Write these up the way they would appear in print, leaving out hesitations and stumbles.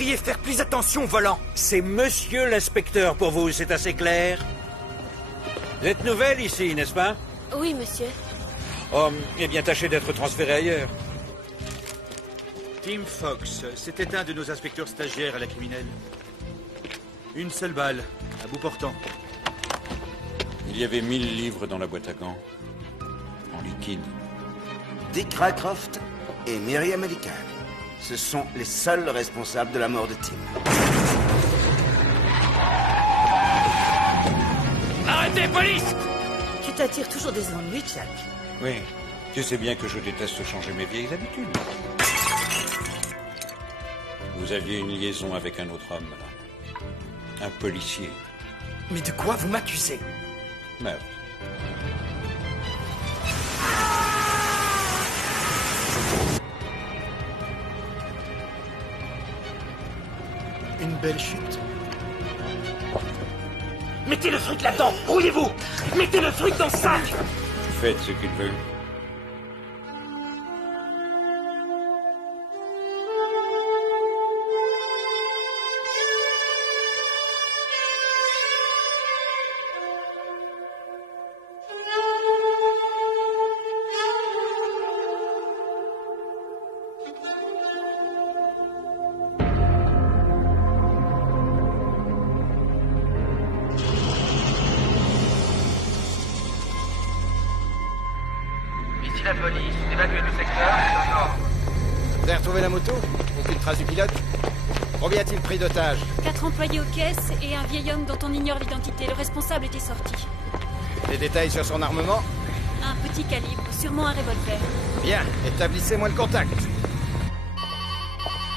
devriez faire plus attention au volant. C'est monsieur l'inspecteur pour vous, c'est assez clair? Vous êtes nouvelle ici, n'est-ce pas? Oui, monsieur. Oh, eh bien, tâchez d'être transféré ailleurs. Tim Fox, c'était un de nos inspecteurs stagiaires à la criminelle. Une seule balle, à bout portant. Il y avait 1000 livres dans la boîte à gants. En liquide. Dick Rycroft et Miriam Elikan. Ce sont les seuls responsables de la mort de Tim. Arrêtez, police! Tu t'attires toujours des ennuis, Jack. Oui, tu sais bien que je déteste changer mes vieilles habitudes. Vous aviez une liaison avec un autre homme, là. Un policier. Mais de quoi vous m'accusez? Meurtre. Une belle chute. Mettez le fric là-dedans! Rouillez-vous! Mettez le fric dans le sac! Faites ce qu'il veut. Ici la police, évacuez le secteur, c'est en ordre. Vous avez retrouvé la moto? Aucune trace du pilote? Combien a-t-il pris d'otages? 4 employés aux caisses et un vieil homme dont on ignore l'identité. Le responsable était sorti. Des détails sur son armement? Un petit calibre, sûrement un revolver. Bien, établissez-moi le contact.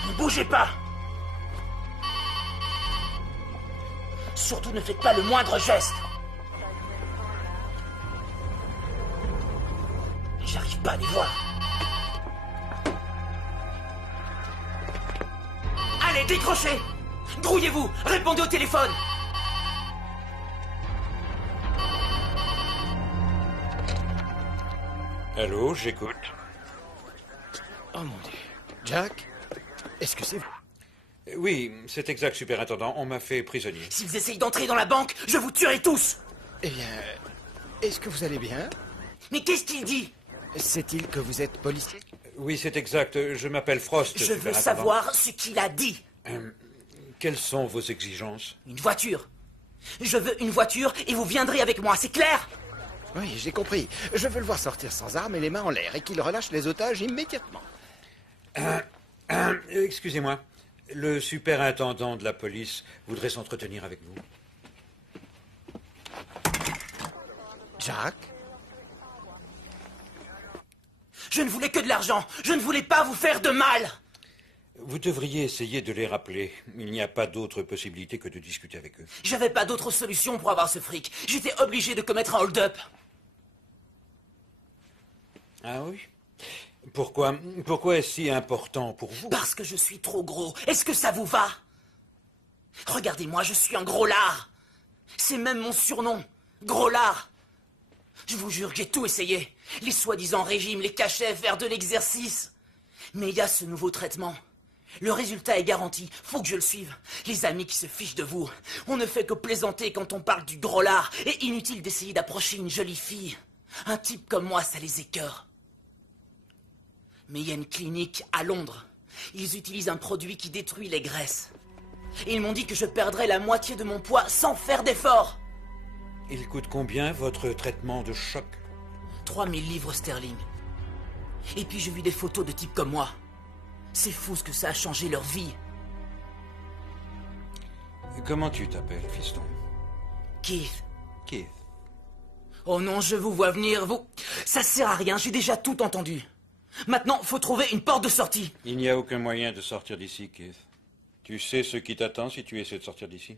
Ne bougez pas! Surtout ne faites pas le moindre geste! J'arrive pas à les voir. Allez, décrochez! Grouillez-vous! Répondez au téléphone! Allô, j'écoute. Oh mon Dieu. Jack? Est-ce que c'est vous? Oui, c'est exact, superintendant. On m'a fait prisonnier. S'ils essayent d'entrer dans la banque, je vous tuerai tous! Eh bien, est-ce que vous allez bien? Mais qu'est-ce qu'il dit? Sait-il que vous êtes policier? Oui, c'est exact. Je m'appelle Frost. Je veux superintendant. savoir ce qu'il a dit. Quelles sont vos exigences? Une voiture. Je veux une voiture et vous viendrez avec moi, c'est clair? Oui, j'ai compris. Je veux le voir sortir sans armes et les mains en l'air et qu'il relâche les otages immédiatement. Excusez-moi. Le superintendant de la police voudrait s'entretenir avec vous. Jack? Je ne voulais que de l'argent. Je ne voulais pas vous faire de mal. Vous devriez essayer de les rappeler. Il n'y a pas d'autre possibilité que de discuter avec eux. J'avais pas d'autre solution pour avoir ce fric. J'étais obligé de commettre un hold-up. Ah oui? Pourquoi est-ce si important pour vous? Parce que je suis trop gros. Est-ce que ça vous va? Regardez-moi, je suis un gros lard. C'est même mon surnom. Gros lard. Je vous jure que j'ai tout essayé. Les soi-disant régimes, les cachets, faire de l'exercice. Mais il y a ce nouveau traitement. Le résultat est garanti. Faut que je le suive. Les amis qui se fichent de vous. On ne fait que plaisanter quand on parle du gros lard. Et inutile d'essayer d'approcher une jolie fille. Un type comme moi, ça les écœure. Mais il y a une clinique à Londres. Ils utilisent un produit qui détruit les graisses. Et ils m'ont dit que je perdrais la moitié de mon poids sans faire d'effort. Il coûte combien, votre traitement de choc? 3000 livres sterling. Et puis j'ai vu des photos de types comme moi. C'est fou ce que ça a changé leur vie. Comment tu t'appelles, fiston? Keith. Keith. Oh non, je vous vois venir, vous... Ça sert à rien, j'ai déjà tout entendu. Maintenant, faut trouver une porte de sortie. Il n'y a aucun moyen de sortir d'ici, Keith. Tu sais ce qui t'attend si tu essaies de sortir d'ici?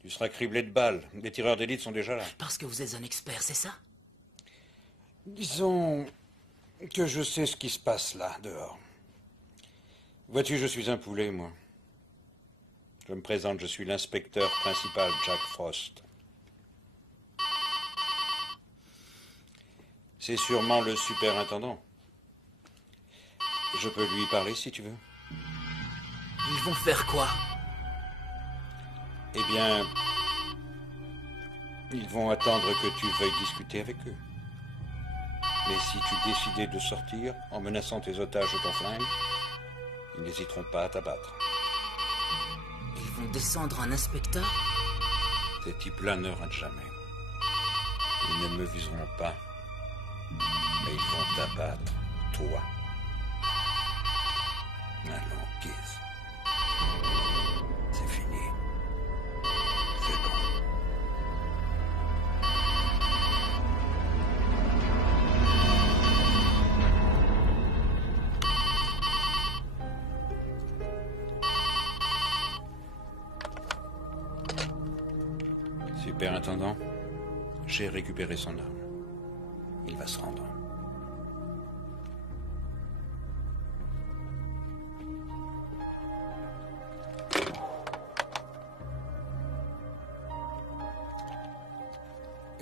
Tu seras criblé de balles. Les tireurs d'élite sont déjà là. Parce que vous êtes un expert, c'est ça? Disons que je sais ce qui se passe là, dehors. Vois-tu, je suis un poulet, moi. Je me présente, je suis l'inspecteur principal, Jack Frost. C'est sûrement le superintendant. Je peux lui parler si tu veux. Il Ils vont faire quoi? Eh bien, ils vont attendre que tu veuilles discuter avec eux. Mais si tu décidais de sortir en menaçant tes otages de ton flingue, ils n'hésiteront pas à t'abattre. Ils vont descendre un inspecteur? Ces types-là ne ratent jamais. Ils ne me viseront pas, mais ils vont t'abattre, toi. Allons, Keith. C'est fini. C'est bon. Superintendant, j'ai récupéré son arme. Il va se rendre.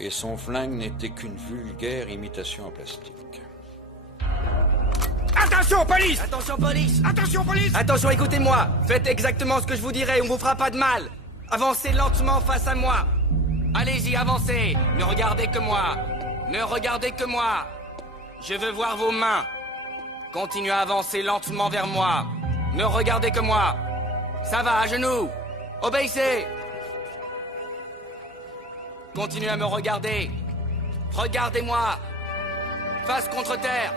Et son flingue n'était qu'une vulgaire imitation en plastique. Attention, police! Attention, police! Attention, police! Attention, écoutez-moi! Faites exactement ce que je vous dirai, on vous fera pas de mal! Avancez lentement face à moi! Allez-y, avancez! Ne regardez que moi! Ne regardez que moi! Je veux voir vos mains! Continuez à avancer lentement vers moi! Ne regardez que moi! Ça va, à genoux! Obéissez! Continuez à me regarder! Regardez-moi! Face contre terre!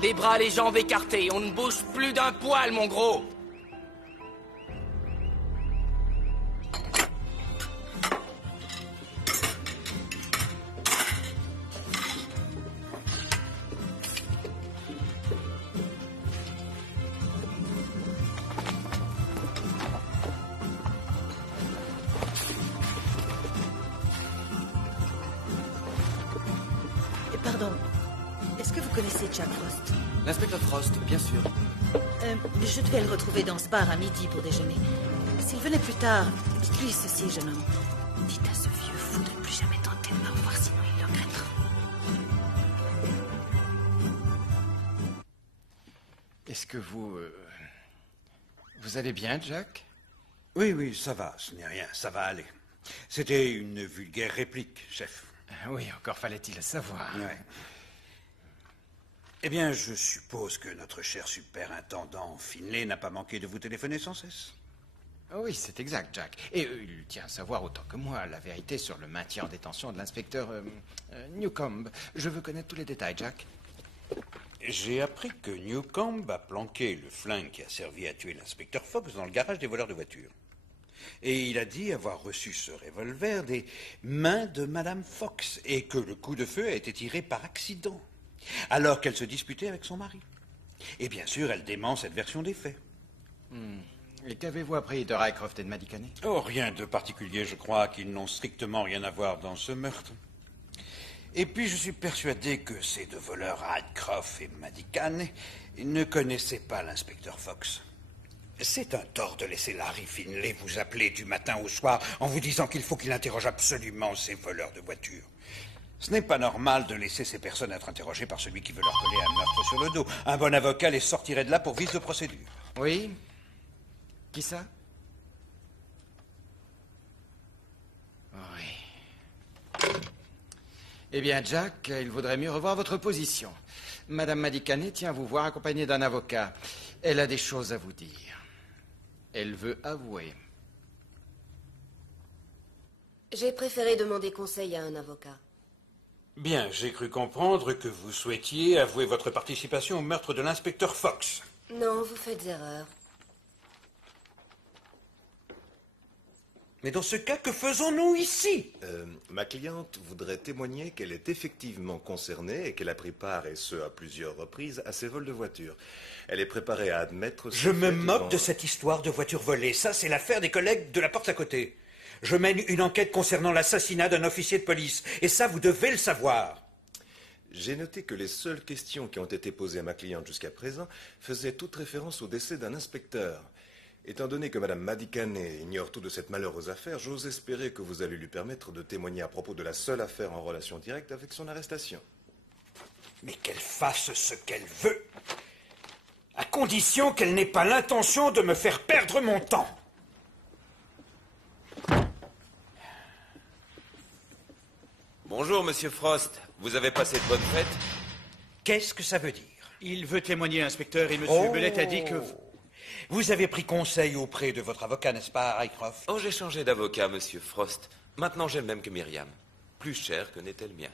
Les bras, les jambes écartés, on ne bouge plus d'un poil, mon gros! Pardon, est-ce que vous connaissez Jack Frost? L'inspecteur Frost, bien sûr. Je devais le retrouver dans ce bar à midi pour déjeuner. S'il venait plus tard, dites-lui ceci, jeune homme. Dites à ce vieux fou de ne plus jamais tenter de me revoir, sinon il le regrettera. Est-ce que vous... Vous allez bien, Jack? Oui, ça va, ce n'est rien, ça va aller. C'était une vulgaire réplique, chef. Oui, encore fallait-il le savoir. Ouais. Eh bien, je suppose que notre cher superintendant Finlay n'a pas manqué de vous téléphoner sans cesse. Oui, c'est exact, Jack. Et il tient à savoir autant que moi la vérité sur le maintien en détention de l'inspecteur Newcomb. Je veux connaître tous les détails, Jack. J'ai appris que Newcomb a planqué le flingue qui a servi à tuer l'inspecteur Fox dans le garage des voleurs de voitures. Et il a dit avoir reçu ce revolver des mains de Madame Fox et que le coup de feu a été tiré par accident, alors qu'elle se disputait avec son mari. Et bien sûr, elle dément cette version des faits. Et qu'avez-vous appris de Rycroft et de Madikane? Oh, rien de particulier, je crois qu'ils n'ont strictement rien à voir dans ce meurtre. Et puis, je suis persuadé que ces deux voleurs, Rycroft et Madikane, ne connaissaient pas l'inspecteur Fox. C'est un tort de laisser Larry Finlay vous appeler du matin au soir en vous disant qu'il faut qu'il interroge absolument ces voleurs de voitures. Ce n'est pas normal de laisser ces personnes être interrogées par celui qui veut leur coller un meurtre sur le dos. Un bon avocat les sortirait de là pour vice de procédure. Oui? Qui ça? Oui. Eh bien, Jack, il vaudrait mieux revoir votre position. Madame Madikane tient à vous voir accompagnée d'un avocat. Elle a des choses à vous dire. Elle veut avouer. J'ai préféré demander conseil à un avocat. Bien, j'ai cru comprendre que vous souhaitiez avouer votre participation au meurtre de l'inspecteur Fox. Non, vous faites erreur. Mais dans ce cas, que faisons-nous ici? Ma cliente voudrait témoigner qu'elle est effectivement concernée et qu'elle a pris part, et ce à plusieurs reprises, à ces vols de voitures. Elle est préparée à admettre... Je me moque de cette histoire de voiture volée. Ça, c'est l'affaire des collègues de la porte à côté. Je mène une enquête concernant l'assassinat d'un officier de police. Et ça, vous devez le savoir. J'ai noté que les seules questions qui ont été posées à ma cliente jusqu'à présent faisaient toute référence au décès d'un inspecteur. Étant donné que Madame Madikane ignore tout de cette malheureuse affaire, j'ose espérer que vous allez lui permettre de témoigner à propos de la seule affaire en relation directe avec son arrestation. Mais qu'elle fasse ce qu'elle veut, à condition qu'elle n'ait pas l'intention de me faire perdre mon temps. Bonjour, Monsieur Frost. Vous avez passé de bonnes fêtes? Qu'est-ce que ça veut dire? Il veut témoigner, inspecteur, et Monsieur Belette a dit que... Vous avez pris conseil auprès de votre avocat, n'est-ce pas, Rycroft? Oh, j'ai changé d'avocat, Monsieur Frost. Maintenant, j'ai le même que Myriam. Plus cher que n'était le mien.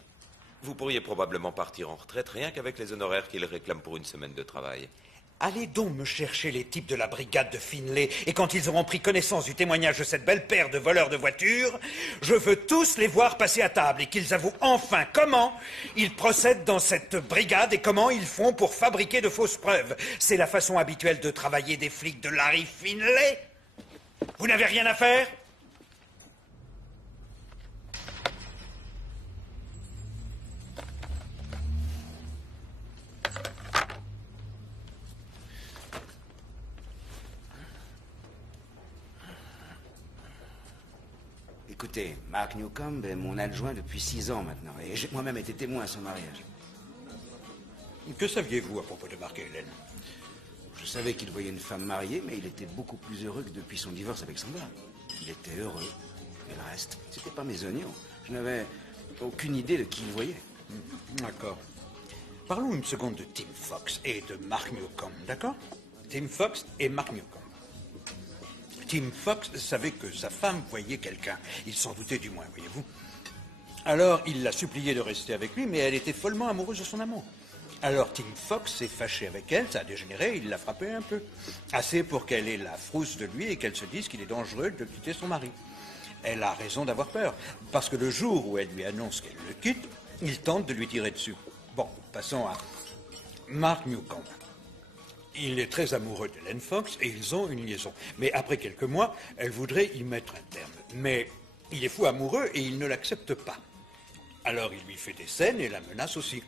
Vous pourriez probablement partir en retraite rien qu'avec les honoraires qu'il réclame pour une semaine de travail. Allez donc me chercher les types de la brigade de Finlay, et quand ils auront pris connaissance du témoignage de cette belle paire de voleurs de voitures, je veux tous les voir passer à table et qu'ils avouent enfin comment ils procèdent dans cette brigade et comment ils font pour fabriquer de fausses preuves. C'est la façon habituelle de travailler des flics de Larry Finlay. Vous n'avez rien à faire? Écoutez, Mark Newcomb est mon adjoint depuis 6 ans maintenant, et j'ai moi-même été témoin à son mariage. Que saviez-vous à propos de Mark et Hélène? Je savais qu'il voyait une femme mariée, mais il était beaucoup plus heureux que depuis son divorce avec Sandra. Il était heureux. Et le reste, c'était pas mes oignons. Je n'avais aucune idée de qui il voyait. D'accord. Parlons une seconde de Tim Fox et de Mark Newcomb, d'accord? Tim Fox et Mark Newcomb. Tim Fox savait que sa femme voyait quelqu'un. Il s'en doutait du moins, voyez-vous. Alors, il l'a suppliée de rester avec lui, mais elle était follement amoureuse de son amant. Alors, Tim Fox s'est fâché avec elle, ça a dégénéré, il l'a frappé un peu. Assez pour qu'elle ait la frousse de lui et qu'elle se dise qu'il est dangereux de quitter son mari. Elle a raison d'avoir peur, parce que le jour où elle lui annonce qu'elle le quitte, il tente de lui tirer dessus. Bon, passons à Mark Newcomb. Il est très amoureux d'Hélène Fox et ils ont une liaison. Mais après quelques mois, elle voudrait y mettre un terme. Mais il est fou amoureux et il ne l'accepte pas. Alors il lui fait des scènes et la menace aussi.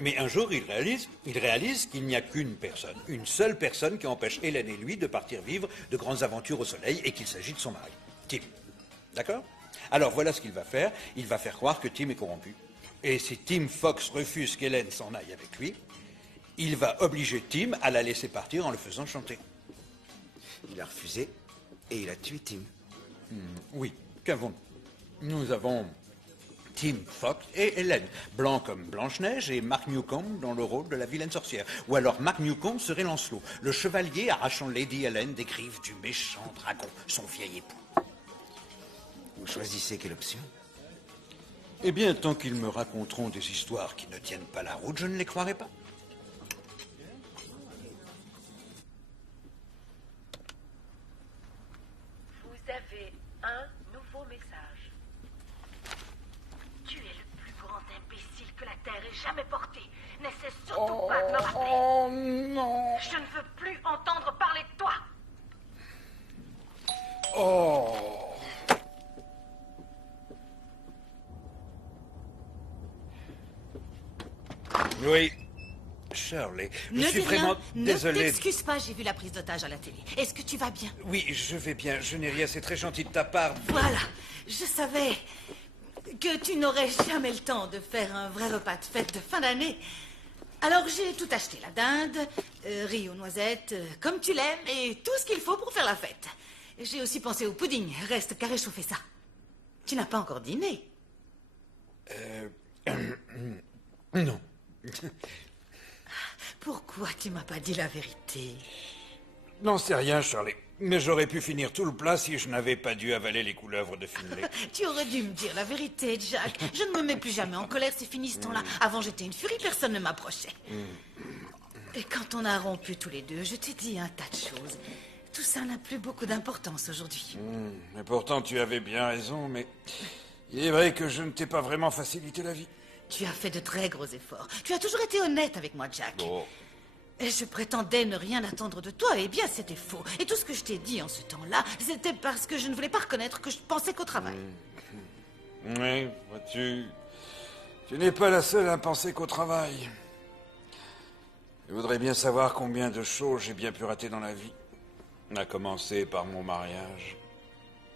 Mais un jour, il réalise qu'il n'y a qu'une personne, une seule personne qui empêche Hélène et lui de partir vivre de grandes aventures au soleil et qu'il s'agit de son mari, Tim. D'accord? Alors voilà ce qu'il va faire. Il va faire croire que Tim est corrompu. Et si Tim Fox refuse qu'Hélène s'en aille avec lui, il va obliger Tim à la laisser partir en le faisant chanter. Il a refusé et il a tué Tim. Oui, qu'avons-nous? Nous avons Tim Fox et Hélène, blanc comme Blanche-Neige et Mark Newcomb dans le rôle de la vilaine sorcière. Ou alors Mark Newcomb serait Lancelot, le chevalier arrachant Lady Hélène des griffes du méchant dragon, son vieil époux. Vous choisissez quelle option? Eh bien, tant qu'ils me raconteront des histoires qui ne tiennent pas la route, je ne les croirai pas. Vous avez un nouveau message. Tu es le plus grand imbécile que la Terre ait jamais porté. N'essaie surtout pas de me rappeler. Oh non! Je ne veux plus entendre parler de toi. Oh! Oui, Shirley, je suis vraiment désolé. Ne t'excuse pas, j'ai vu la prise d'otage à la télé. Est-ce que tu vas bien? Oui, je vais bien. Je n'ai rien, c'est très gentil de ta part. Voilà, je savais que tu n'aurais jamais le temps de faire un vrai repas de fête de fin d'année. Alors j'ai tout acheté, la dinde, riz aux noisettes, comme tu l'aimes, et tout ce qu'il faut pour faire la fête. J'ai aussi pensé au pudding, reste qu'à réchauffer ça. Tu n'as pas encore dîné? Non. Pourquoi tu m'as pas dit la vérité? N'en sais rien, Shirley. Mais j'aurais pu finir tout le plat si je n'avais pas dû avaler les couleuvres de Finlay. Tu aurais dû me dire la vérité, Jack. Je ne me mets plus jamais en colère, c'est fini ce temps-là. Avant, j'étais une furie, personne ne m'approchait. Et quand on a rompu tous les deux, je t'ai dit un tas de choses. Tout ça n'a plus beaucoup d'importance aujourd'hui. Mais pourtant, tu avais bien raison, mais il est vrai que je ne t'ai pas vraiment facilité la vie. Tu as fait de très gros efforts. Tu as toujours été honnête avec moi, Jack. Oh. Et je prétendais ne rien attendre de toi. Eh bien, c'était faux. Et tout ce que je t'ai dit en ce temps-là, c'était parce que je ne voulais pas reconnaître que je pensais qu'au travail. Oui, vois-tu, tu n'es pas la seule à penser qu'au travail. Je voudrais bien savoir combien de choses j'ai bien pu rater dans la vie. A commencé par mon mariage.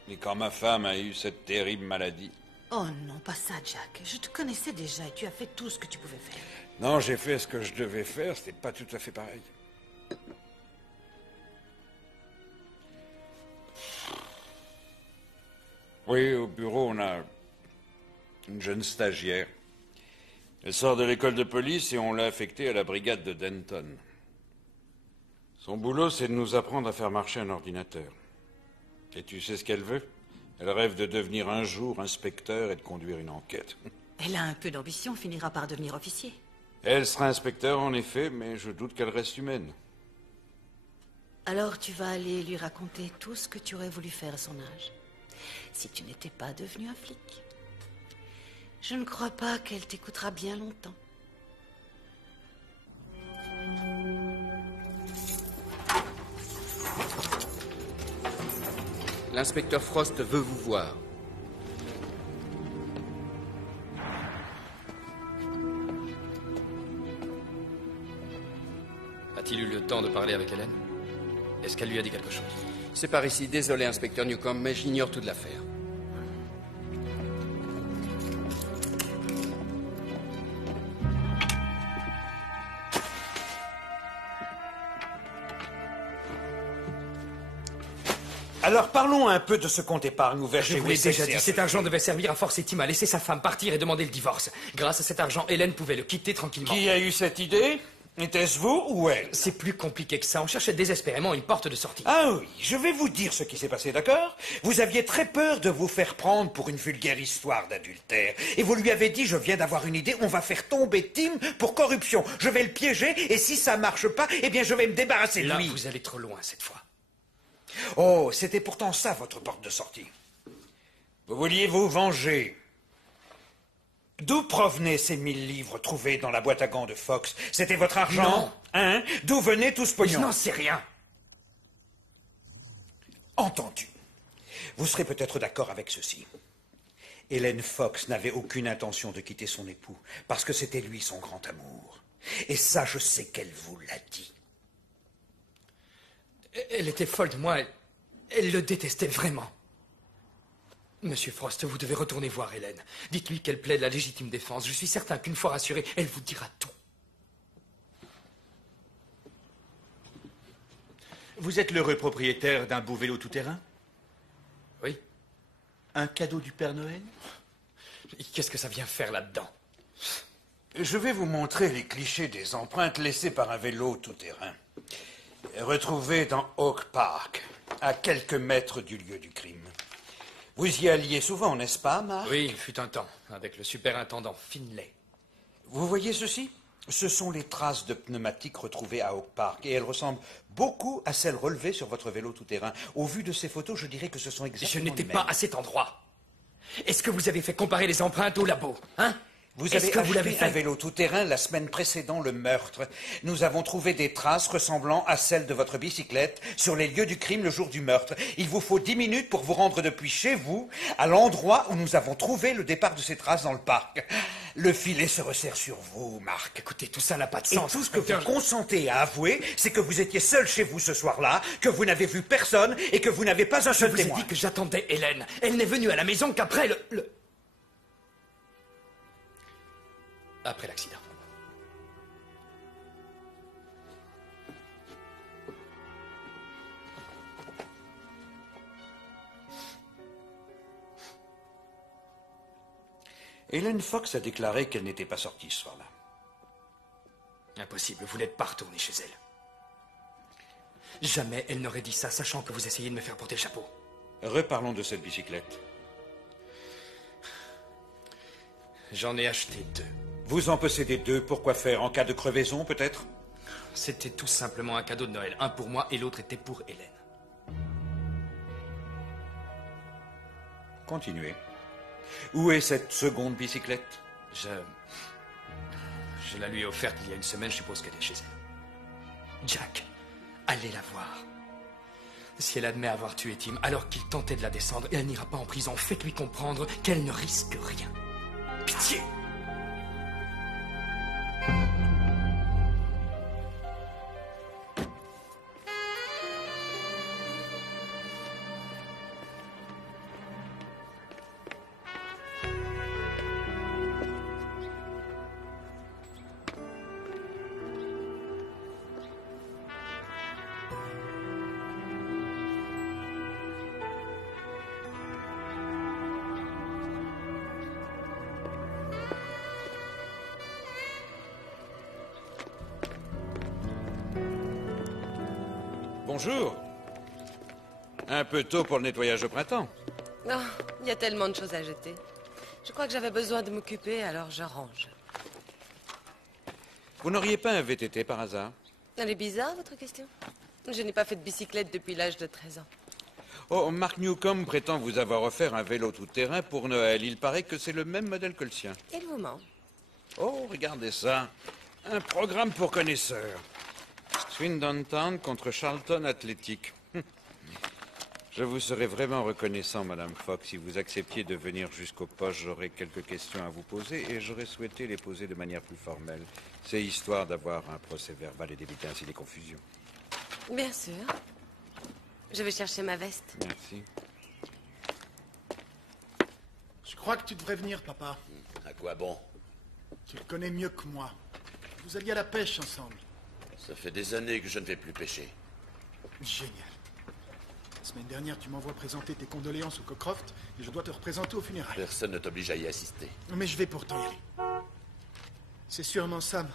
Et quand ma femme a eu cette terrible maladie. Oh non, pas ça, Jack. Je te connaissais déjà et tu as fait tout ce que tu pouvais faire. Non, j'ai fait ce que je devais faire, c'était pas tout à fait pareil. Oui, au bureau, on a une jeune stagiaire. Elle sort de l'école de police et on l'a affectée à la brigade de Denton. Son boulot, c'est de nous apprendre à faire marcher un ordinateur. Et tu sais ce qu'elle veut? Elle rêve de devenir un jour inspecteur et de conduire une enquête. Elle a un peu d'ambition, finira par devenir officier. Elle sera inspecteur, en effet, mais je doute qu'elle reste humaine. Alors tu vas aller lui raconter tout ce que tu aurais voulu faire à son âge, si tu n'étais pas devenu un flic. Je ne crois pas qu'elle t'écoutera bien longtemps. L'inspecteur Frost veut vous voir. A-t-il eu le temps de parler avec Hélène? Est-ce qu'elle lui a dit quelque chose? C'est par ici. Désolé, inspecteur Newcomb, mais j'ignore toute l'affaire. Alors parlons un peu de ce compte épargne ouvert Je chez vous l'ai Wessex. déjà dit, cet argent devait servir à forcer Tim à laisser sa femme partir et demander le divorce. Grâce à cet argent, Hélène pouvait le quitter tranquillement. Qui a eu cette idée? Était-ce vous ou elle? C'est plus compliqué que ça. On cherchait désespérément une porte de sortie. Ah oui, je vais vous dire ce qui s'est passé, d'accord? Vous aviez très peur de vous faire prendre pour une vulgaire histoire d'adultère. Et vous lui avez dit, je viens d'avoir une idée, on va faire tomber Tim pour corruption. Je vais le piéger, et si ça marche pas, eh bien je vais me débarrasser de Là, lui. vous allez trop loin cette fois. Oh, c'était pourtant ça, votre porte de sortie. Vous vouliez vous venger. D'où provenaient ces 1000 livres trouvés dans la boîte à gants de Fox? C'était votre argent? Non. Hein? D'où venait tout ce pognon? Je n'en sais rien. Entendu. Vous serez peut-être d'accord avec ceci. Hélène Fox n'avait aucune intention de quitter son époux, parce que c'était lui son grand amour. Et ça, je sais qu'elle vous l'a dit. Elle était folle de moi. Elle le détestait vraiment. Monsieur Frost, vous devez retourner voir Hélène. Dites-lui qu'elle plaide la légitime défense. Je suis certain qu'une fois rassurée, elle vous dira tout. Vous êtes l'heureux propriétaire d'un beau vélo tout-terrain? Oui. Un cadeau du Père Noël? Qu'est-ce que ça vient faire là-dedans? Je vais vous montrer les clichés des empreintes laissées par un vélo tout-terrain. Retrouvé dans Oak Park, à quelques mètres du lieu du crime. Vous y alliez souvent, n'est-ce pas, Mark? Oui, il fut un temps, avec le superintendant Finlay. Vous voyez ceci? Ce sont les traces de pneumatiques retrouvées à Oak Park, et elles ressemblent beaucoup à celles relevées sur votre vélo tout-terrain. Au vu de ces photos, je dirais que ce sont exactement Je n'étais les pas mêmes. à cet endroit. Est-ce que vous avez fait comparer les empreintes au labo, hein? Vous Est-ce avez que vous l'avez acheté un fait? vélo tout-terrain la semaine précédant le meurtre. Nous avons trouvé des traces ressemblant à celles de votre bicyclette sur les lieux du crime le jour du meurtre. Il vous faut 10 minutes pour vous rendre depuis chez vous à l'endroit où nous avons trouvé le départ de ces traces dans le parc. Le filet se resserre sur vous, Marc. Écoutez, tout ça n'a pas de Et sens. tout ce que vous consentez à avouer, c'est que vous étiez seul chez vous ce soir-là, que vous n'avez vu personne et que vous n'avez pas un Je seul vous ai témoin. dit que j'attendais Hélène. Elle n'est venue à la maison qu'après après l'accident. Hélène Fox a déclaré qu'elle n'était pas sortie ce soir-là. Impossible, vous n'êtes pas retourné chez elle. Jamais elle n'aurait dit ça, sachant que vous essayez de me faire porter le chapeau. Reparlons de cette bicyclette. J'en ai acheté 2. Vous en possédez 2, pourquoi faire? En cas de crevaison, peut-être? C'était tout simplement un cadeau de Noël. Un pour moi et l'autre était pour Hélène. Continuez. Où est cette seconde bicyclette? Je la lui ai offerte il y a une semaine, je suppose qu'elle est chez elle. Jack, allez la voir. Si elle admet avoir tué Tim alors qu'il tentait de la descendre, elle n'ira pas en prison. Faites-lui comprendre qu'elle ne risque rien. Pitié! Bonjour. Un peu tôt pour le nettoyage de printemps. Non, il y a tellement de choses à jeter. Je crois que j'avais besoin de m'occuper, alors je range. Vous n'auriez pas un VTT par hasard? Elle est bizarre, votre question. Je n'ai pas fait de bicyclette depuis l'âge de 13 ans. Oh, Mark Newcomb prétend vous avoir offert un vélo tout-terrain pour Noël. Il paraît que c'est le même modèle que le sien. Il vous ment. Oh, regardez ça. Un programme pour connaisseurs. Swindon Town contre Charlton Athletic. Je vous serais vraiment reconnaissant, Madame Fox, si vous acceptiez de venir jusqu'au poste. J'aurais quelques questions à vous poser et j'aurais souhaité les poser de manière plus formelle. C'est histoire d'avoir un procès verbal et d'éviter ainsi des confusions. Bien sûr. Je vais chercher ma veste. Merci. Je crois que tu devrais venir, papa. À quoi bon? Tu le connais mieux que moi. Vous alliez à la pêche ensemble. Ça fait des années que je ne vais plus pêcher. Génial. La semaine dernière, tu m'envoies présenter tes condoléances au Cockcroft et je dois te représenter aux funérailles. Personne ne t'oblige à y assister. Mais je vais pourtant y aller. C'est sûrement Sam.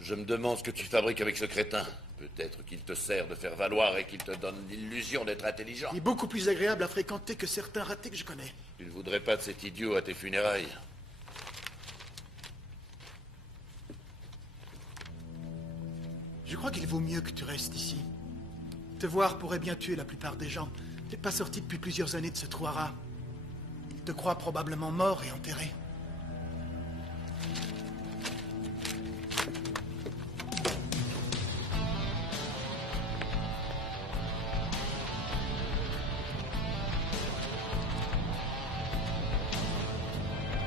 Je me demande ce que tu fabriques avec ce crétin. Peut-être qu'il te sert de faire valoir et qu'il te donne l'illusion d'être intelligent. Il est beaucoup plus agréable à fréquenter que certains ratés que je connais. Tu ne voudrais pas de cet idiot à tes funérailles. Je crois qu'il vaut mieux que tu restes ici. Te voir pourrait bien tuer la plupart des gens. T'es pas sorti depuis plusieurs années de ce trou à rats. Ils te croient probablement mort et enterré.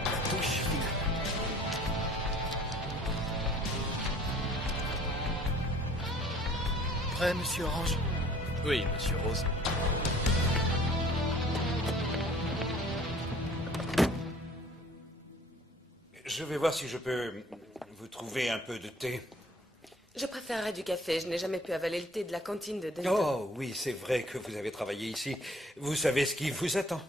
La touche finale. Prêt, monsieur Orange? Oui, monsieur Rose. Je vais voir si je peux vous trouver un peu de thé. Je préférerais du café. Je n'ai jamais pu avaler le thé de la cantine de Denton. Oh oui, c'est vrai que vous avez travaillé ici. Vous savez ce qui vous attend.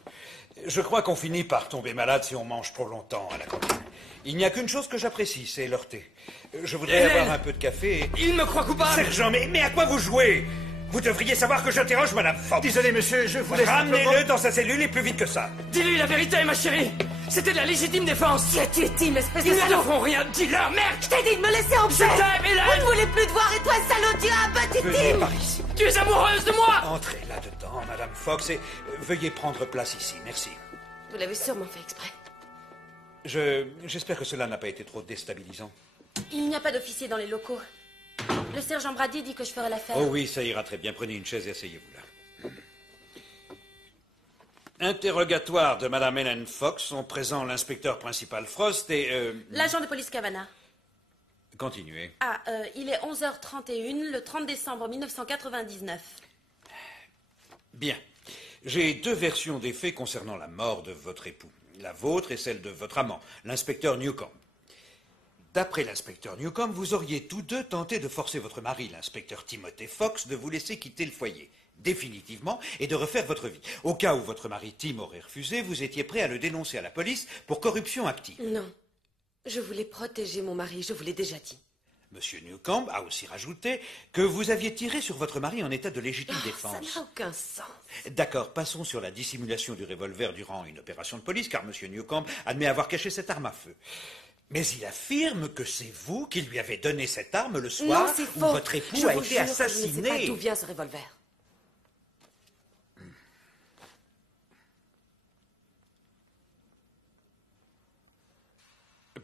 Je crois qu'on finit par tomber malade si on mange trop longtemps à la cantine. Il n'y a qu'une chose que j'apprécie, c'est leur thé. Je voudrais avoir un peu de café. Il me croit coupable. Sergent, mais à quoi vous jouez? Vous devriez savoir que j'interroge Madame Fox. Désolé, monsieur, je voulais... Ramenez-le dans sa cellule et plus vite que ça. Dis-lui la vérité, ma chérie. C'était de la légitime défense. Qui es-tu, Tim, espèce de Ils ne salaud? te feront rien. Dis-leur, merde. Je t'ai dit de me laisser en paix. Je t'aime, Hélène. On ne voulait plus te voir et toi, salaud, tu as abattu Venez Tim. par ici. Tu es amoureuse de moi. Entrez là-dedans, Madame Fox, et veuillez prendre place ici. Merci. Vous l'avez sûrement fait exprès. J'espère que cela n'a pas été trop déstabilisant. Il n'y a pas d'officier dans les locaux. Le sergent Brady dit que je ferai l'affaire. Oh oui, ça ira très bien. Prenez une chaise et asseyez-vous là. Interrogatoire de Madame Helen Fox. Sont présents l'inspecteur principal Frost et... L'agent de police Cavana. Continuez. Ah, il est 11h31, le 30 décembre 1999. Bien. J'ai deux versions des faits concernant la mort de votre époux. La vôtre et celle de votre amant, l'inspecteur Newcomb. D'après l'inspecteur Newcomb, vous auriez tous deux tenté de forcer votre mari, l'inspecteur Timothy Fox, de vous laisser quitter le foyer, définitivement, et de refaire votre vie. Au cas où votre mari Tim aurait refusé, vous étiez prêt à le dénoncer à la police pour corruption active. Non. Je voulais protéger mon mari, je vous l'ai déjà dit. Monsieur Newcomb a aussi rajouté que vous aviez tiré sur votre mari en état de légitime défense. Ça n'a aucun sens. D'accord, passons sur la dissimulation du revolver durant une opération de police, car Monsieur Newcomb admet avoir caché cette arme à feu. Mais il affirme que c'est vous qui lui avez donné cette arme le soir Non, c'est où faux. votre époux Je a vous été jure, assassiné. Je ne sais pas d'où vient ce revolver.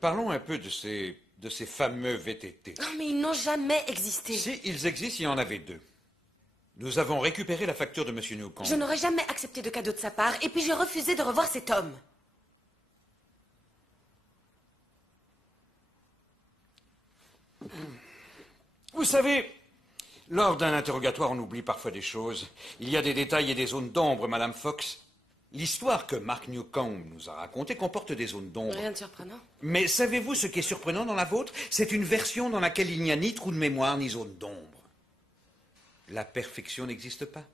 Parlons un peu de ces fameux VTT. Non, mais ils n'ont jamais existé. Si ils existent, il y en avait deux. Nous avons récupéré la facture de Monsieur Newcomb. Je n'aurais jamais accepté de cadeau de sa part, et puis j'ai refusé de revoir cet homme. Vous savez, lors d'un interrogatoire, on oublie parfois des choses. Il y a des détails et des zones d'ombre, Madame Fox. L'histoire que Mark Newcomb nous a racontée comporte des zones d'ombre. Rien de surprenant. Mais savez-vous ce qui est surprenant dans la vôtre? C'est une version dans laquelle il n'y a ni trou de mémoire, ni zone d'ombre. La perfection n'existe pas.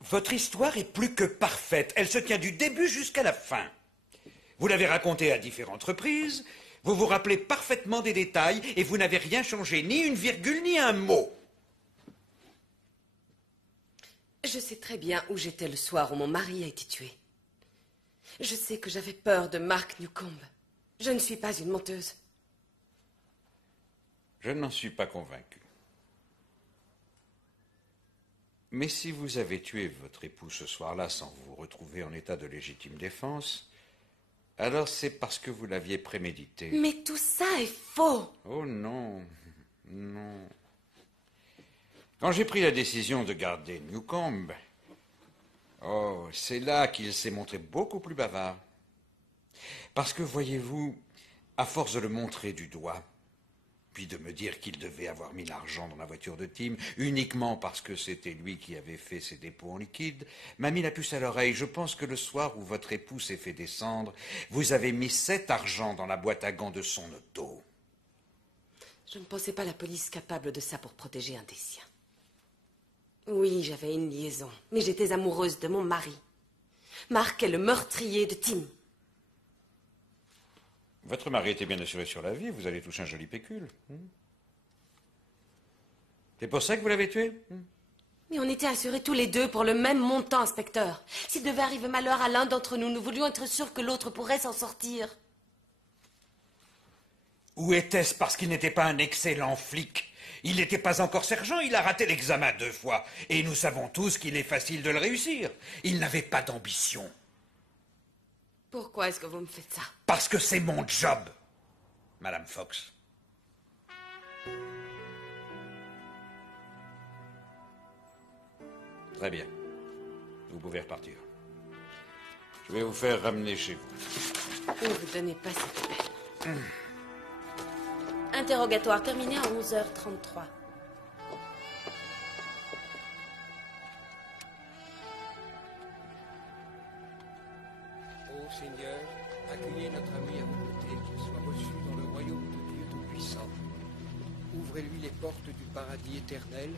Votre histoire est plus que parfaite. Elle se tient du début jusqu'à la fin. Vous l'avez racontée à différentes reprises, vous vous rappelez parfaitement des détails et vous n'avez rien changé, ni une virgule, ni un mot. Je sais très bien où j'étais le soir où mon mari a été tué. Je sais que j'avais peur de Mark Newcomb. Je ne suis pas une menteuse. Je n'en suis pas convaincu. Mais si vous avez tué votre époux ce soir-là sans vous retrouver en état de légitime défense, alors c'est parce que vous l'aviez prémédité. Mais tout ça est faux. Oh non, non. Quand j'ai pris la décision de garder Newcomb, oh, c'est là qu'il s'est montré beaucoup plus bavard. Parce que, voyez-vous, à force de le montrer du doigt, puis de me dire qu'il devait avoir mis l'argent dans la voiture de Tim, uniquement parce que c'était lui qui avait fait ses dépôts en liquide, m'a mis la puce à l'oreille. Je pense que le soir où votre époux s'est fait descendre, vous avez mis cet argent dans la boîte à gants de son auto. Je ne pensais pas la police capable de ça pour protéger un des siens. Oui, j'avais une liaison, mais j'étais amoureuse de mon mari. Mark est le meurtrier de Tim. Votre mari était bien assuré sur la vie, vous allez toucher un joli pécule. C'est pour ça que vous l'avez tué? Mais on était assurés tous les deux pour le même montant, inspecteur. S'il devait arriver malheur à l'un d'entre nous, nous voulions être sûrs que l'autre pourrait s'en sortir. Ou était-ce parce qu'il n'était pas un excellent flic? Il n'était pas encore sergent, il a raté l'examen 2 fois. Et nous savons tous qu'il est facile de le réussir. Il n'avait pas d'ambition. Pourquoi est-ce que vous me faites ça? Parce que c'est mon job, Madame Fox. Très bien. Vous pouvez repartir. Je vais vous faire ramener chez vous. Ne vous donnez pas cette peine. Interrogatoire terminé à 11h33. Ô Seigneur, accueillez notre ami à vos côtés, qu'il soit reçu dans le royaume de Dieu Tout-Puissant. Ouvrez-lui les portes du paradis éternel,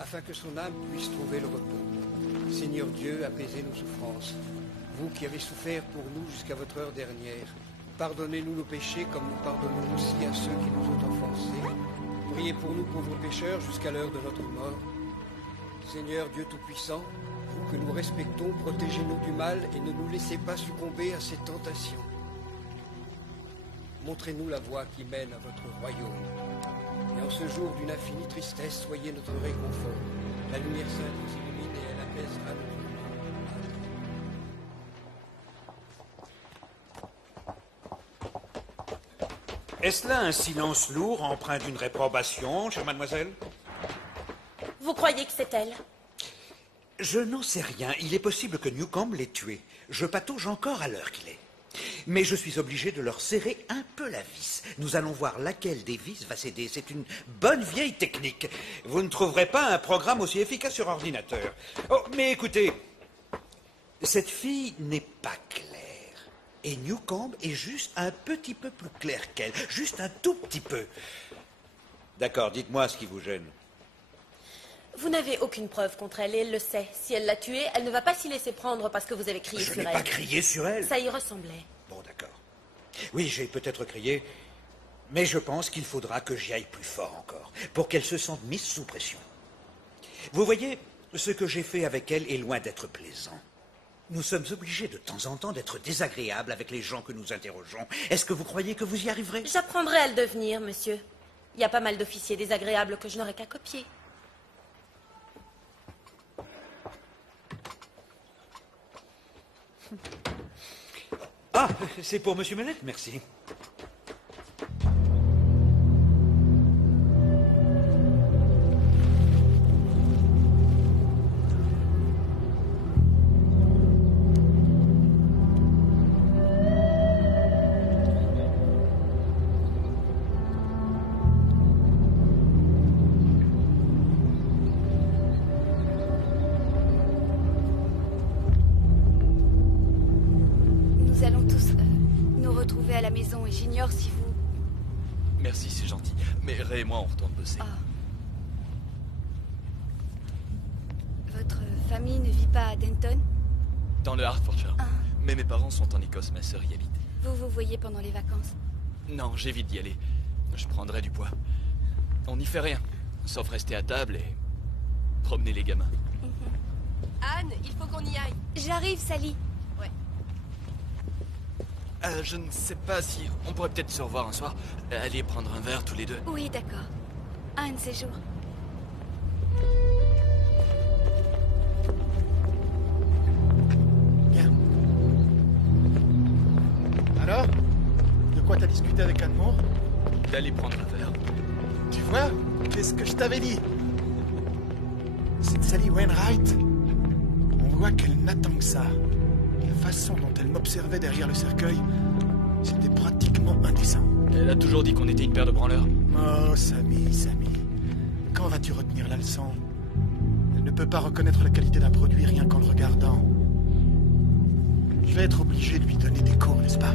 afin que son âme puisse trouver le repos. Seigneur Dieu, apaisez nos souffrances. Vous qui avez souffert pour nous jusqu'à votre heure dernière, pardonnez-nous nos péchés comme nous pardonnons aussi à ceux qui nous ont offensés. Priez pour nous pauvres pécheurs jusqu'à l'heure de notre mort. Seigneur Dieu Tout-Puissant, vous que nous respectons, protégez-nous du mal et ne nous laissez pas succomber à ces tentations. Montrez-nous la voie qui mène à votre royaume. Et en ce jour d'une infinie tristesse, soyez notre réconfort. La lumière sainte nous illumine et elle apaisera nos Est-ce là un silence lourd, empreint d'une réprobation, chère mademoiselle? Vous croyez que c'est elle? Je n'en sais rien. Il est possible que Newcomb l'ait tué. Je patauge encore à l'heure qu'il est. Mais je suis obligé de leur serrer un peu la vis. Nous allons voir laquelle des vis va céder. C'est une bonne vieille technique. Vous ne trouverez pas un programme aussi efficace sur ordinateur. Oh, mais écoutez, cette fille n'est pas claire. Et Newcomb est juste un petit peu plus clair qu'elle. Juste un tout petit peu. D'accord, dites-moi ce qui vous gêne. Vous n'avez aucune preuve contre elle et elle le sait. Si elle l'a tuée, elle ne va pas s'y laisser prendre parce que vous avez crié sur elle. Je n'ai pas crié sur elle. Ça y ressemblait. Bon, d'accord. Oui, j'ai peut-être crié, mais je pense qu'il faudra que j'y aille plus fort encore, pour qu'elle se sente mise sous pression. Vous voyez, ce que j'ai fait avec elle est loin d'être plaisant. Nous sommes obligés de temps en temps d'être désagréables avec les gens que nous interrogeons. Est-ce que vous croyez que vous y arriverez? J'apprendrai à le devenir, monsieur. Il y a pas mal d'officiers désagréables que je n'aurais qu'à copier. Ah, c'est pour Monsieur Mellet, merci. J'ignore si vous... Merci, c'est gentil. Mais Ray et moi, on retourne bosser. Ah. Votre famille ne vit pas à Denton? Dans le Hertfordshire. Ah. Mais mes parents sont en Écosse, ma sœur y habite. Vous vous voyez pendant les vacances? Non, j'évite d'y aller. Je prendrai du poids. On n'y fait rien, sauf rester à table et promener les gamins. Anne, il faut qu'on y aille. J'arrive, Sally. Ouais. Je ne sais pas si on pourrait peut-être se revoir un soir. Aller prendre un verre tous les deux. Oui, d'accord. Un de ces jours. Bien. Alors, de quoi t'as discuté avec Anne Moore? D'aller prendre un verre. Tu vois, qu'est-ce que je t'avais dit? Cette Sally Wainwright, on voit qu'elle n'attend que ça. La façon dont elle m'observait derrière le cercueil, c'était pratiquement indécent. Elle a toujours dit qu'on était une paire de branleurs. Oh, Sammy. Quand vas-tu retenir la leçon? Elle ne peut pas reconnaître la qualité d'un produit rien qu'en le regardant. Je vais être obligé de lui donner des cours, n'est-ce pas?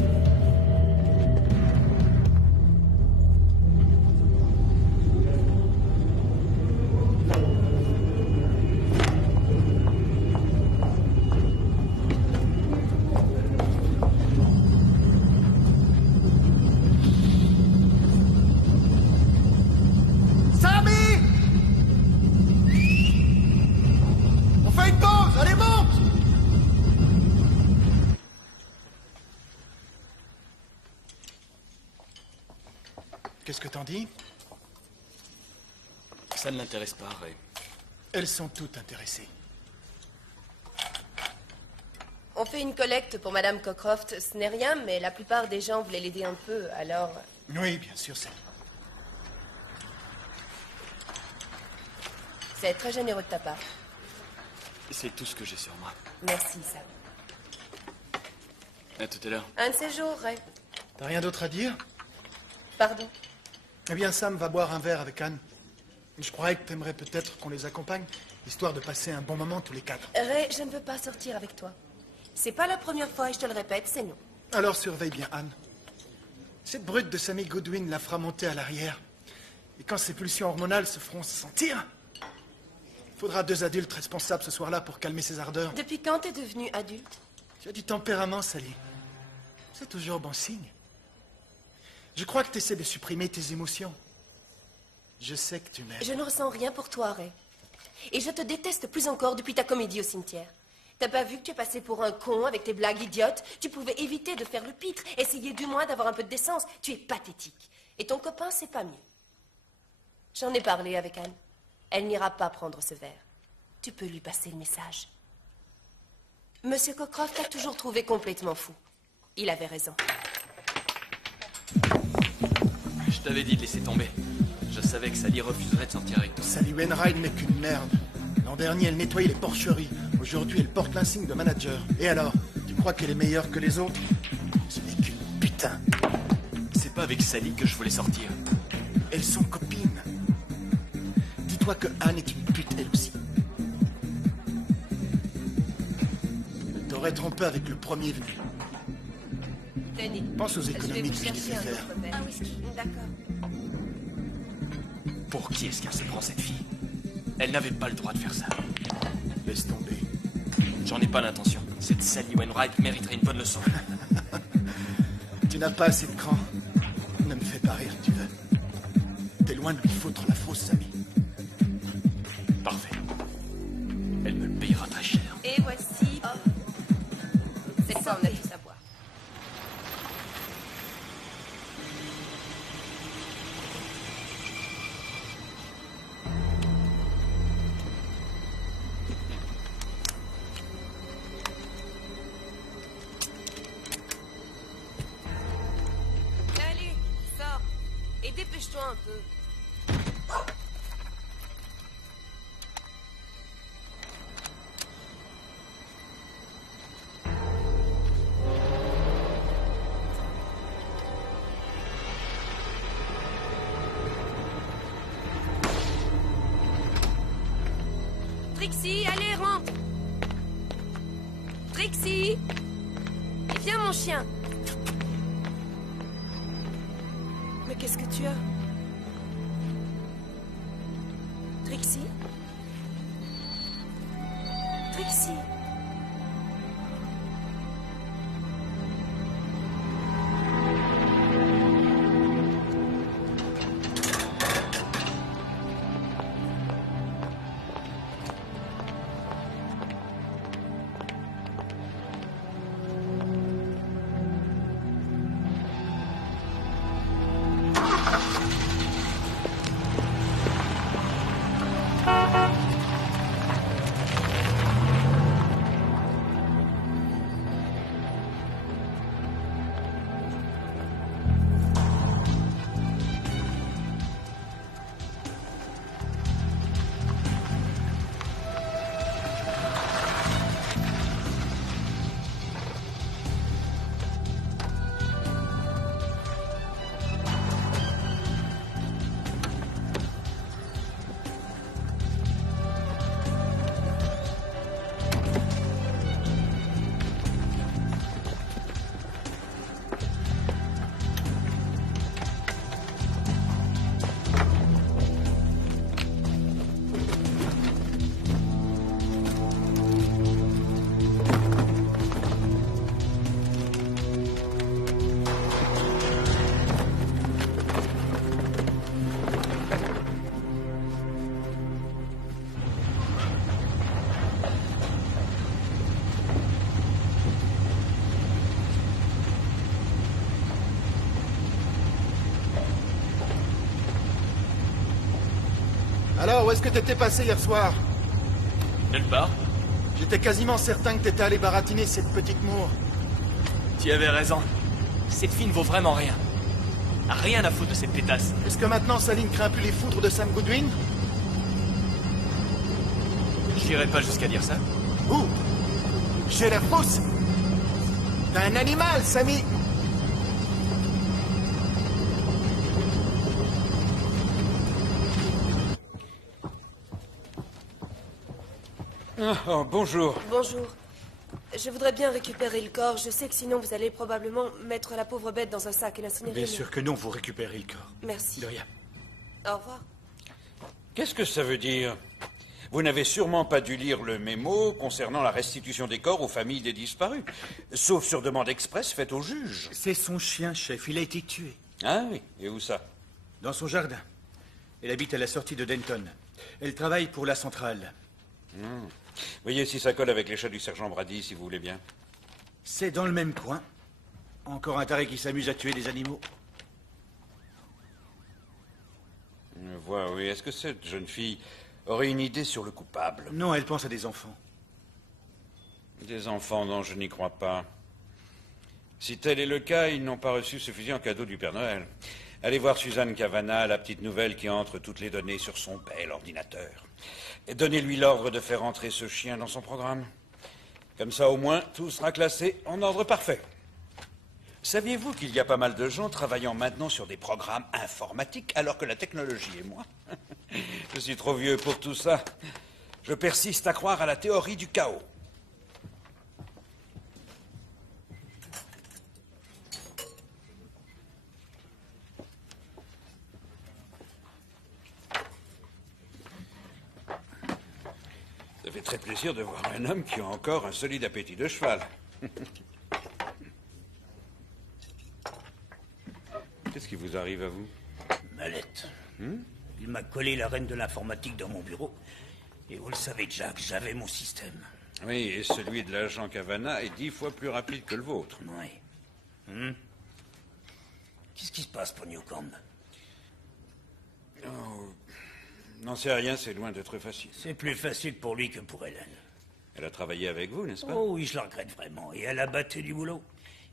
Qu'est-ce que t'en dis? Ça ne l'intéresse pas, Ray. Elles sont toutes intéressées. On fait une collecte pour Madame Cockcroft. Ce n'est rien, mais la plupart des gens voulaient l'aider un peu, alors... Oui, bien sûr, c'est... C'est très généreux de ta part. C'est tout ce que j'ai sur moi. Merci, Sam. À tout à l'heure. Un de ces jours, Ray. T'as rien d'autre à dire? Pardon. Eh bien, Sam va boire un verre avec Anne. Je croyais que t'aimerais peut-être qu'on les accompagne, histoire de passer un bon moment tous les quatre. Ray, je ne veux pas sortir avec toi. C'est pas la première fois et je te le répète, c'est non. Alors surveille bien Anne. Cette brute de Sammy Goodwin la fera monter à l'arrière. Et quand ses pulsions hormonales se feront sentir, il faudra 2 adultes responsables ce soir-là pour calmer ses ardeurs. Depuis quand t'es devenu adulte? Tu as du tempérament, Sally. C'est toujours bon signe. Je crois que tu essaies de supprimer tes émotions. Je sais que tu m'aimes. Je ne ressens rien pour toi, Ray. Et je te déteste plus encore depuis ta comédie au cimetière. T'as pas vu que tu es passé pour un con avec tes blagues idiotes? Tu pouvais éviter de faire le pitre, essayer du moins d'avoir un peu de décence. Tu es pathétique. Et ton copain, c'est pas mieux. J'en ai parlé avec Anne. Elle n'ira pas prendre ce verre. Tu peux lui passer le message. Monsieur Cockcroft t'a toujours trouvé complètement fou. Il avait raison. Je t'avais dit de laisser tomber. Je savais que Sally refuserait de sortir avec toi. Sally Wainwright n'est qu'une merde. L'an dernier, elle nettoyait les porcheries. Aujourd'hui, elle porte l'insigne de manager. Et alors, tu crois qu'elle est meilleure que les autres? Ce n'est qu'une putain. C'est pas avec Sally que je voulais sortir. Elles sont copines. Dis-toi que Anne est une pute, elle aussi. Elle t'aurait trompé avec le premier venu. Tenez. Pense aux Je économies vais que vous je t'ai fait chercher un faire. autre verre. Un whisky. D'accord. Pour qui est-ce qu'elle se prend cette fille? Elle n'avait pas le droit de faire ça. Laisse tomber. J'en ai pas l'intention. Cette Sally Wainwright mériterait une bonne leçon. Tu n'as pas assez de cran. Ne me fais pas rire, tu veux. T'es loin de lui foutre la fausse, Sammy. Parfait. Elle me le payera très cher. Et voici... Cette fois, on a tous à boire. Allez, sors. Et dépêche-toi un peu. Trixie, allez, rentre. Trixie. Viens, mon chien. Mais qu'est-ce que tu as? Trixie? Trixie? Alors, où est-ce que t'étais passé hier soir? Nulle part. J'étais quasiment certain que t'étais allé baratiner cette petite Moore. Tu avais raison. Cette fille ne vaut vraiment rien. Rien à foutre de cette pétasse. Est-ce que maintenant Saline craint plus les foudres de Sam Goodwin? J'irai pas jusqu'à dire ça. Où? J'ai l'air fausse. T'es un animal, Sammy. Oh, bonjour. Bonjour. Je voudrais bien récupérer le corps. Je sais que sinon vous allez probablement mettre la pauvre bête dans un sac et l'incinérer. Bien sûr que non, vous récupérez le corps. Merci. De rien. Au revoir. Qu'est-ce que ça veut dire? Vous n'avez sûrement pas dû lire le mémo concernant la restitution des corps aux familles des disparus. Sauf sur demande express faite au juge. C'est son chien, chef. Il a été tué. Ah oui, et où ça? Dans son jardin. Elle habite à la sortie de Denton. Elle travaille pour la centrale. Voyez si ça colle avec les chats du sergent Brady, si vous voulez bien. C'est dans le même coin. Encore un taré qui s'amuse à tuer des animaux. Je vois, oui. Est-ce que cette jeune fille aurait une idée sur le coupable? Non, elle pense à des enfants. Des enfants, non, je n'y crois pas. Si tel est le cas, ils n'ont pas reçu ce fusil en cadeau du Père Noël. Allez voir Suzanne Cavanagh, la petite nouvelle qui entre toutes les données sur son bel ordinateur. Et donnez-lui l'ordre de faire entrer ce chien dans son programme. Comme ça, au moins, tout sera classé en ordre parfait. Saviez-vous qu'il y a pas mal de gens travaillant maintenant sur des programmes informatiques, alors que la technologie est moi? Je suis trop vieux pour tout ça. Je persiste à croire à la théorie du chaos. Ça fait très plaisir de voir un homme qui a encore un solide appétit de cheval. Qu'est-ce qui vous arrive à vous? Mallette. Il m'a collé la reine de l'informatique dans mon bureau. Et vous le savez, Jack, j'avais mon système. Oui, et celui de l'agent Cavanagh est 10 fois plus rapide que le vôtre. Oui. Qu'est-ce qui se passe pour Newcomb? Oh, n'en sais rien, c'est loin d'être facile. C'est plus facile pour lui que pour Hélène. Elle a travaillé avec vous, n'est-ce pas? Oh oui, je la regrette vraiment. Et elle a battu du boulot.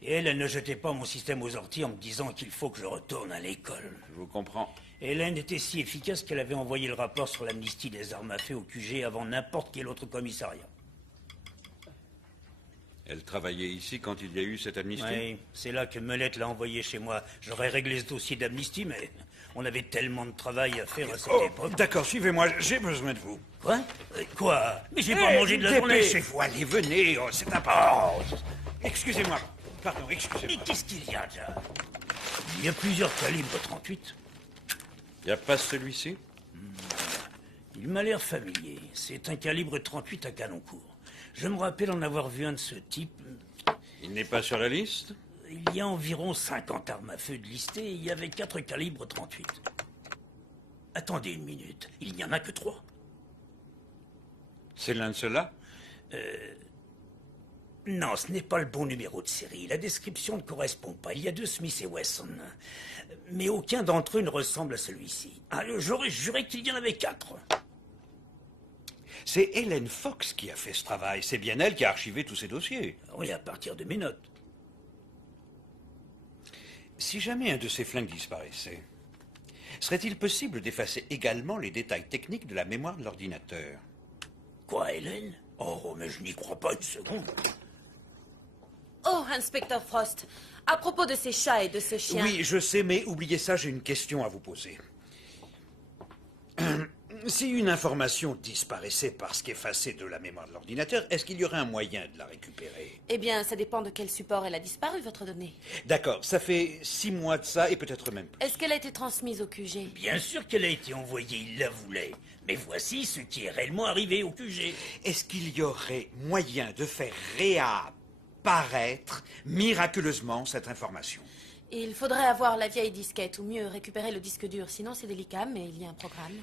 Et elle ne jetait pas mon système aux orties en me disant qu'il faut que je retourne à l'école. Je vous comprends. Hélène était si efficace qu'elle avait envoyé le rapport sur l'amnistie des armes à feu au QG avant n'importe quel autre commissariat. Elle travaillait ici quand il y a eu cette amnistie? Oui, c'est là que Melette l'a envoyé chez moi. J'aurais réglé ce dossier d'amnistie, mais on avait tellement de travail à faire à cette époque. D'accord, suivez-moi, j'ai besoin de vous. Quoi? Quoi? Mais j'ai pas mangé de la journée chez vous. Allez, venez, oh, c'est important. Excusez-moi, pardon, excusez-moi. Mais qu'est-ce qu'il y a, déjà? Il y a plusieurs calibres 38. Il n'y a pas celui-ci? Il m'a l'air familier. C'est un calibre 38 à canon court. Je me rappelle en avoir vu un de ce type. Il n'est pas sur la liste? Il y a environ 50 armes à feu de listées et il y avait 4 calibres 38. Attendez une minute, il n'y en a que 3. C'est l'un de ceux-là? Non, ce n'est pas le bon numéro de série. La description ne correspond pas. Il y a 2 Smith et Wesson. Mais aucun d'entre eux ne ressemble à celui-ci. Ah, j'aurais juré qu'il y en avait 4. C'est Hélène Fox qui a fait ce travail. C'est bien elle qui a archivé tous ces dossiers. Oui, à partir de mes notes. Si jamais un de ces flingues disparaissait, serait-il possible d'effacer également les détails techniques de la mémoire de l'ordinateur? Quoi, Hélène? Oh, mais je n'y crois pas une seconde. Oh, Inspecteur Frost, à propos de ces chats et de ce chien... Oui, je sais, mais oubliez ça, j'ai une question à vous poser. Si une information disparaissait parce qu'effacée de la mémoire de l'ordinateur, est-ce qu'il y aurait un moyen de la récupérer? Eh bien, ça dépend de quel support elle a disparu, votre donnée. D'accord, ça fait 6 mois de ça et peut-être même plus. Est-ce qu'elle a été transmise au QG? Bien sûr qu'elle a été envoyée, il la voulait. Mais voici ce qui est réellement arrivé au QG. Est-ce qu'il y aurait moyen de faire réapparaître miraculeusement cette information? Il faudrait avoir la vieille disquette, ou mieux récupérer le disque dur. Sinon, c'est délicat, mais il y a un programme.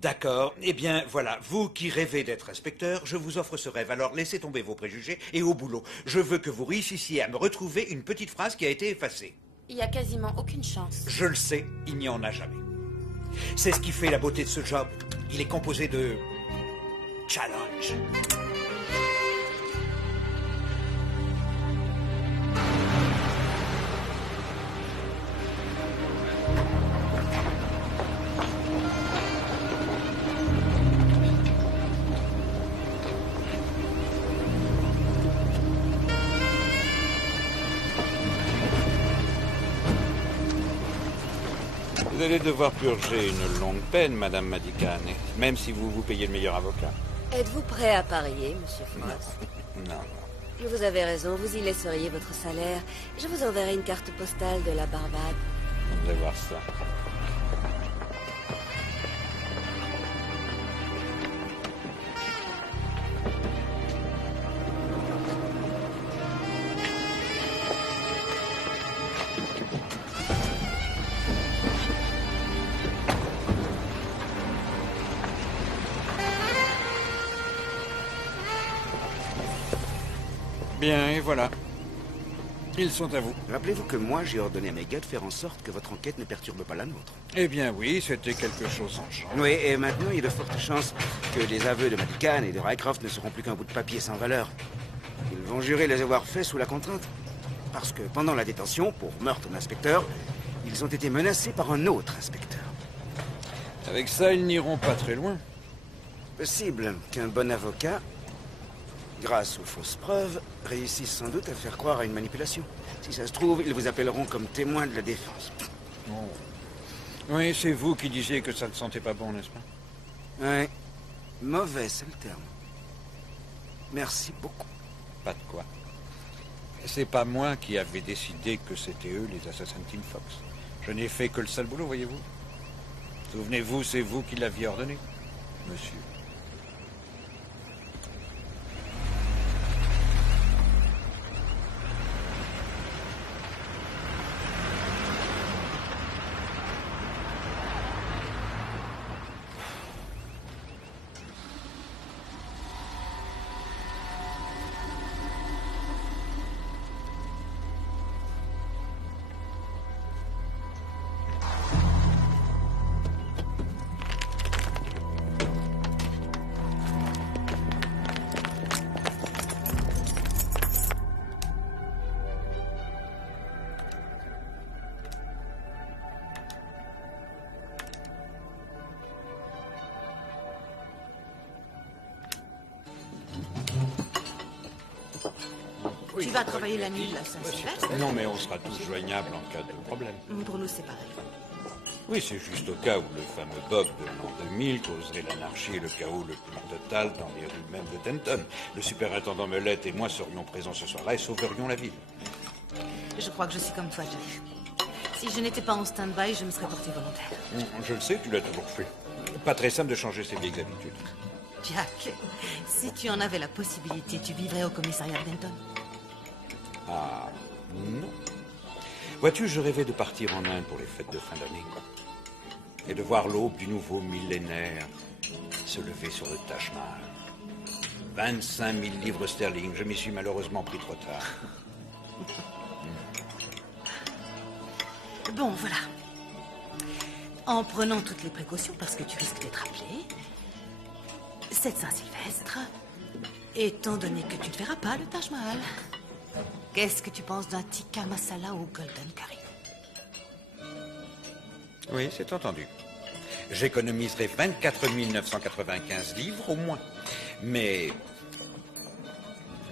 D'accord. Eh bien, voilà. Vous qui rêvez d'être inspecteur, je vous offre ce rêve. Alors, laissez tomber vos préjugés et au boulot. Je veux que vous réussissiez à me retrouver une petite phrase qui a été effacée. Il n'y a quasiment aucune chance. Je le sais, il n'y en a jamais. C'est ce qui fait la beauté de ce job. Il est composé de... challenge. Vous allez devoir purger une longue peine, Madame Madicane, même si vous vous payez le meilleur avocat. Êtes-vous prêt à parier, Monsieur Frost? Non. Vous avez raison, vous y laisseriez votre salaire. Je vous enverrai une carte postale de la Barbade. Vous allez voir ça. Bien, et voilà. Ils sont à vous. Rappelez-vous que moi, j'ai ordonné à mes gars de faire en sorte que votre enquête ne perturbe pas la nôtre. Eh bien oui, c'était quelque chose en genre. Oui, et maintenant, il y a de fortes chances que les aveux de Madicane et de Rycroft ne seront plus qu'un bout de papier sans valeur. Ils vont jurer les avoir faits sous la contrainte. Parce que pendant la détention, pour meurtre d'inspecteur, ils ont été menacés par un autre inspecteur. Avec ça, ils n'iront pas très loin. Possible qu'un bon avocat, grâce aux fausses preuves, réussisse sans doute à faire croire à une manipulation. Si ça se trouve, ils vous appelleront comme témoin de la défense. Oh. Oui, c'est vous qui disiez que ça ne sentait pas bon, n'est-ce pas? Oui. Mauvais, c'est le terme. Merci beaucoup. Pas de quoi. C'est pas moi qui avais décidé que c'était eux, les assassins de Team Fox. Je n'ai fait que le sale boulot, voyez-vous. Souvenez-vous, c'est vous qui l'aviez ordonné, monsieur. Tu vas travailler la nuit, la Saint-Sylvestre? Non, mais on sera tous joignables en cas de problème. Pour nous, c'est pareil. Oui, c'est juste au cas où le fameux Bob de l'an 2000 causerait l'anarchie et le chaos le plus total dans les rues mêmes de Denton. Le superintendant Melette et moi serions présents ce soir-là et sauverions la ville. Je crois que je suis comme toi, Jack. Si je n'étais pas en stand-by, je me serais porté volontaire. Je le sais, tu l'as toujours fait. Pas très simple de changer ses vieilles habitudes. Jack, si tu en avais la possibilité, tu vivrais au commissariat de Denton? Ah, non. Vois-tu, je rêvais de partir en Inde pour les fêtes de fin d'année. Et de voir l'aube du nouveau millénaire se lever sur le Taj Mahal. 25 000 livres sterling. Je m'y suis malheureusement pris trop tard. Bon, voilà. En prenant toutes les précautions, parce que tu risques d'être appelé, cette Saint-Sylvestre, étant donné que tu ne verras pas le Taj Mahal, qu'est-ce que tu penses d'un tikka masala au golden curry? Oui, c'est entendu. J'économiserai 24 995 livres au moins. Mais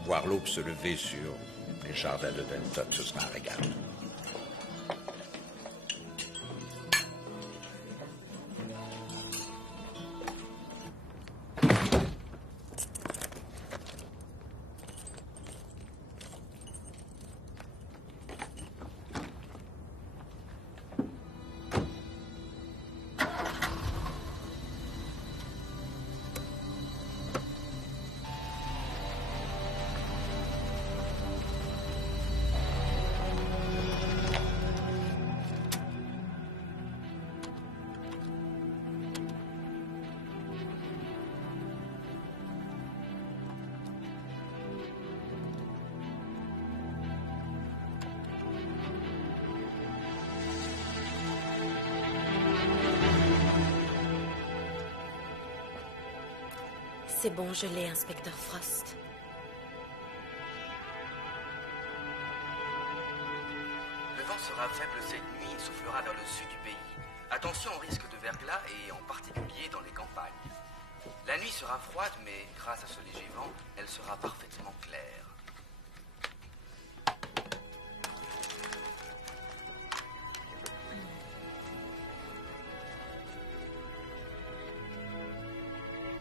voir l'aube se lever sur les jardins de Denton, ce sera un régal. C'est bon, je l'ai, inspecteur Frost. Le vent sera faible cette nuit et soufflera vers le sud du pays. Attention au risque de verglas et en particulier dans les campagnes. La nuit sera froide, mais grâce à ce léger vent, elle sera parfaitement claire.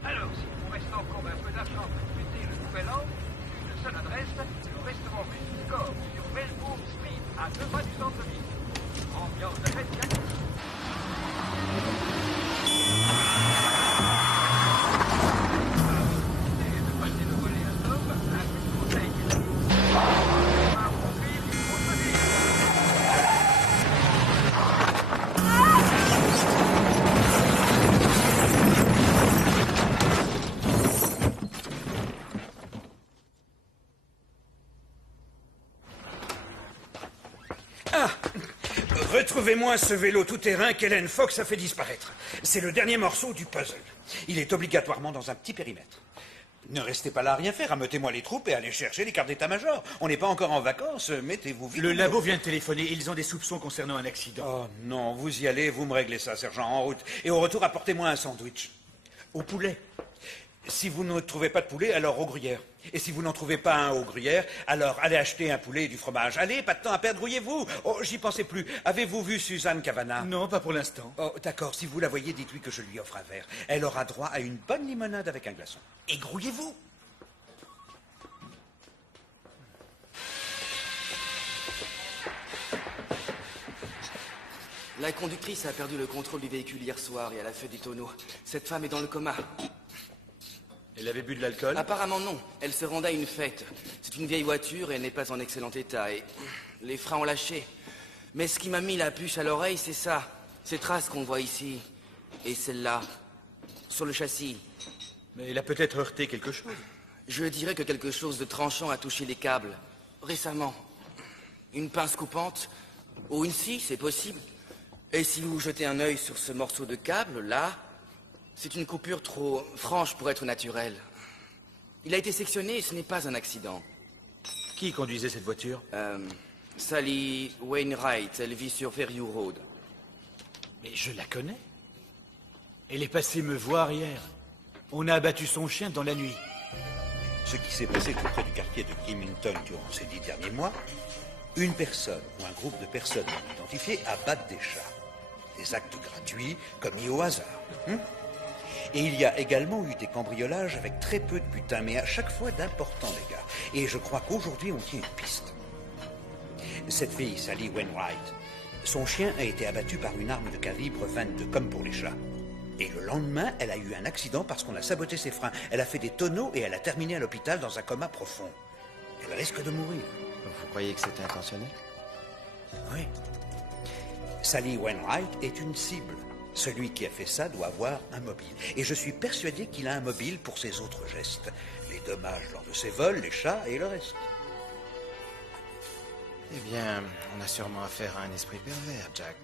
Alors, s'il vous reste encore un peu d'argent pour fêter le nouvel an, une seule adresse, le restaurant Mexico sur Melbourne Street, à 2 pas du centre-ville. Ambiance de fête bien. Retrouvez-moi ce vélo tout-terrain qu'Hélène Fox a fait disparaître. C'est le dernier morceau du puzzle. Il est obligatoirement dans un petit périmètre. Ne restez pas là à rien faire, ameutez-moi les troupes et allez chercher les cartes d'état-major. On n'est pas encore en vacances, mettez-vous vite. Le labo vient de téléphoner, ils ont des soupçons concernant un accident. Oh non, vous y allez, vous me réglez ça, sergent, en route. Et au retour, apportez-moi un sandwich. Au poulet. Si vous ne trouvez pas de poulet, alors au gruyère. Et si vous n'en trouvez pas un au gruyère, alors allez acheter un poulet et du fromage. Allez, pas de temps à perdre, grouillez-vous. Oh, j'y pensais plus. Avez-vous vu Suzanne Cavana? Non, pas pour l'instant. Oh, d'accord, si vous la voyez, dites-lui que je lui offre un verre. Elle aura droit à une bonne limonade avec un glaçon. Et grouillez-vous. La conductrice a perdu le contrôle du véhicule hier soir et elle a fait des tonneaux. Cette femme est dans le coma. Elle avait bu de l'alcool? Apparemment non. Elle se rendait à une fête. C'est une vieille voiture et elle n'est pas en excellent état. Et les freins ont lâché. Mais ce qui m'a mis la puce à l'oreille, c'est ça. Ces traces qu'on voit ici. Et celle-là. Sur le châssis. Mais elle a peut-être heurté quelque chose. Je dirais que quelque chose de tranchant a touché les câbles. Récemment. Une pince coupante. Ou une scie, c'est possible. Et si vous jetez un œil sur ce morceau de câble, là, c'est une coupure trop franche pour être naturelle. Il a été sectionné et ce n'est pas un accident. Qui conduisait cette voiture? Sally Wainwright, elle vit sur Fairview Road. Mais je la connais. Elle est passée me voir hier. On a abattu son chien dans la nuit. Ce qui s'est passé tout près du quartier de Kymington durant ces 10 derniers mois, une personne ou un groupe de personnes non identifiées abattent des chats. Des actes gratuits commis au hasard. Et il y a également eu des cambriolages avec très peu de butin, mais à chaque fois d'importants dégâts. Et je crois qu'aujourd'hui, on tient une piste. Cette fille, Sally Wainwright, son chien a été abattu par une arme de calibre 22, comme pour les chats. Et le lendemain, elle a eu un accident parce qu'on a saboté ses freins. Elle a fait des tonneaux et elle a terminé à l'hôpital dans un coma profond. Elle risque de mourir. Vous croyez que c'était intentionnel? Oui. Sally Wainwright est une cible. Celui qui a fait ça doit avoir un mobile. Et je suis persuadé qu'il a un mobile pour ses autres gestes. Les dommages lors de ses vols, les chats et le reste. Eh bien, on a sûrement affaire à un esprit pervers, Jack.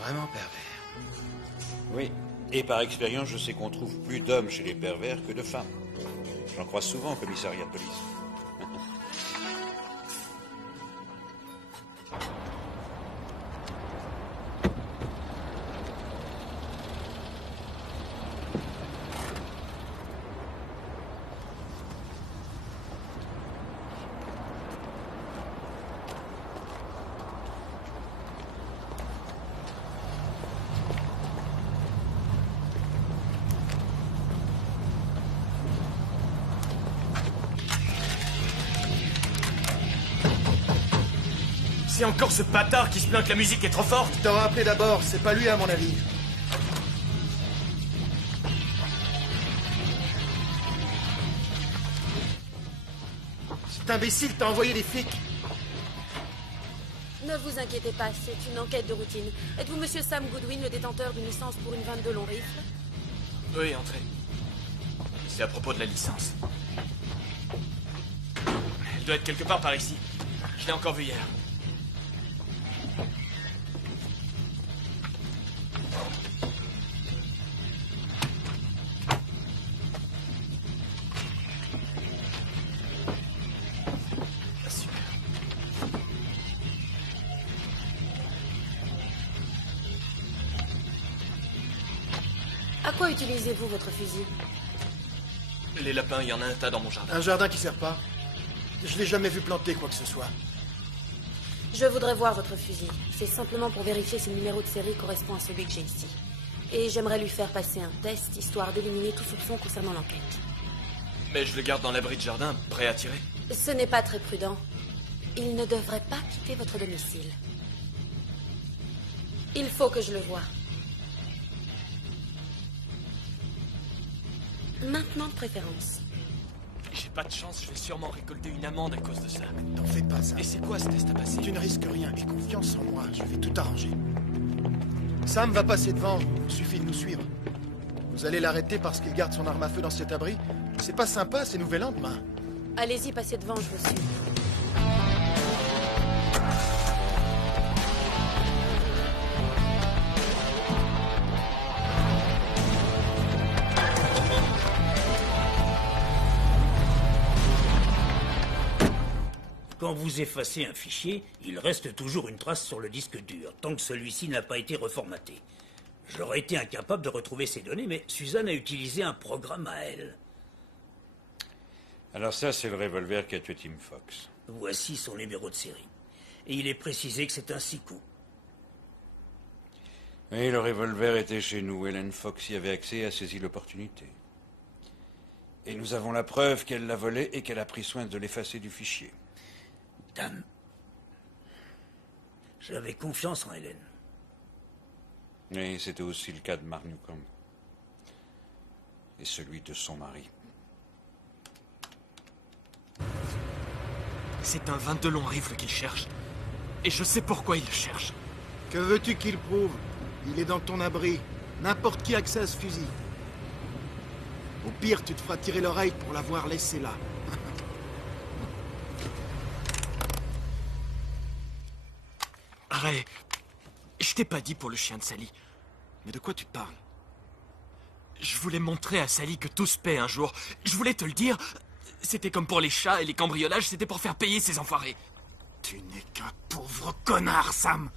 Vraiment pervers. Oui. Et par expérience, je sais qu'on trouve plus d'hommes chez les pervers que de femmes. J'en croise souvent au commissariat de police. C'est encore ce bâtard qui se plaint que la musique est trop forte. Je t'en rappelais d'abord, c'est pas lui à mon avis. Cet imbécile t'a envoyé des flics. Ne vous inquiétez pas, c'est une enquête de routine. Êtes-vous Monsieur Sam Goodwin, le détenteur d'une licence pour une 22 long rifle? Oui, entrez. C'est à propos de la licence. Elle doit être quelque part par ici. Je l'ai encore vue hier. Pourquoi utilisez-vous votre fusil? Les lapins, il y en a un tas dans mon jardin. Un jardin qui sert pas. Je l'ai jamais vu planter quoi que ce soit. Je voudrais voir votre fusil. C'est simplement pour vérifier si le numéro de série correspond à celui que j'ai ici. Et j'aimerais lui faire passer un test, histoire d'éliminer tout soupçon concernant l'enquête. Mais je le garde dans l'abri de jardin, prêt à tirer. Ce n'est pas très prudent. Il ne devrait pas quitter votre domicile. Il faut que je le voie. Maintenant de préférence. J'ai pas de chance, je vais sûrement récolter une amende à cause de ça. T'en fais pas ça. Et c'est quoi ce test à passer? Tu ne risques rien, aie confiance en moi, je vais tout arranger. Sam va passer devant, il suffit de nous suivre. Vous allez l'arrêter parce qu'il garde son arme à feu dans cet abri. C'est pas sympa, c'est nouvel an demain. Allez-y, passez devant, je vous suis. Quand vous effacez un fichier, il reste toujours une trace sur le disque dur, tant que celui-ci n'a pas été reformaté. J'aurais été incapable de retrouver ces données, mais Suzanne a utilisé un programme à elle. Alors ça, c'est le revolver qui a tué Tim Fox. Voici son numéro de série. Et il est précisé que c'est un 6 coups. Oui, le revolver était chez nous. Hélène Fox y avait accès et a saisi l'opportunité. Et nous avons la preuve qu'elle l'a volé et qu'elle a pris soin de l'effacer du fichier. Dame, j'avais confiance en Hélène. Et c'était aussi le cas de Mark Newcomb. Et celui de son mari. C'est un 22 long rifle qu'il cherche. Et je sais pourquoi il le cherche. Que veux-tu qu'il prouve? Il est dans ton abri. N'importe qui a accès à ce fusil. Au pire, tu te feras tirer l'oreille pour l'avoir laissé là. Ray, je t'ai pas dit pour le chien de Sally. Mais de quoi tu parles? Je voulais montrer à Sally que tout se paie un jour. Je voulais te le dire. C'était comme pour les chats et les cambriolages, c'était pour faire payer ces enfoirés. Tu n'es qu'un pauvre connard, Sam.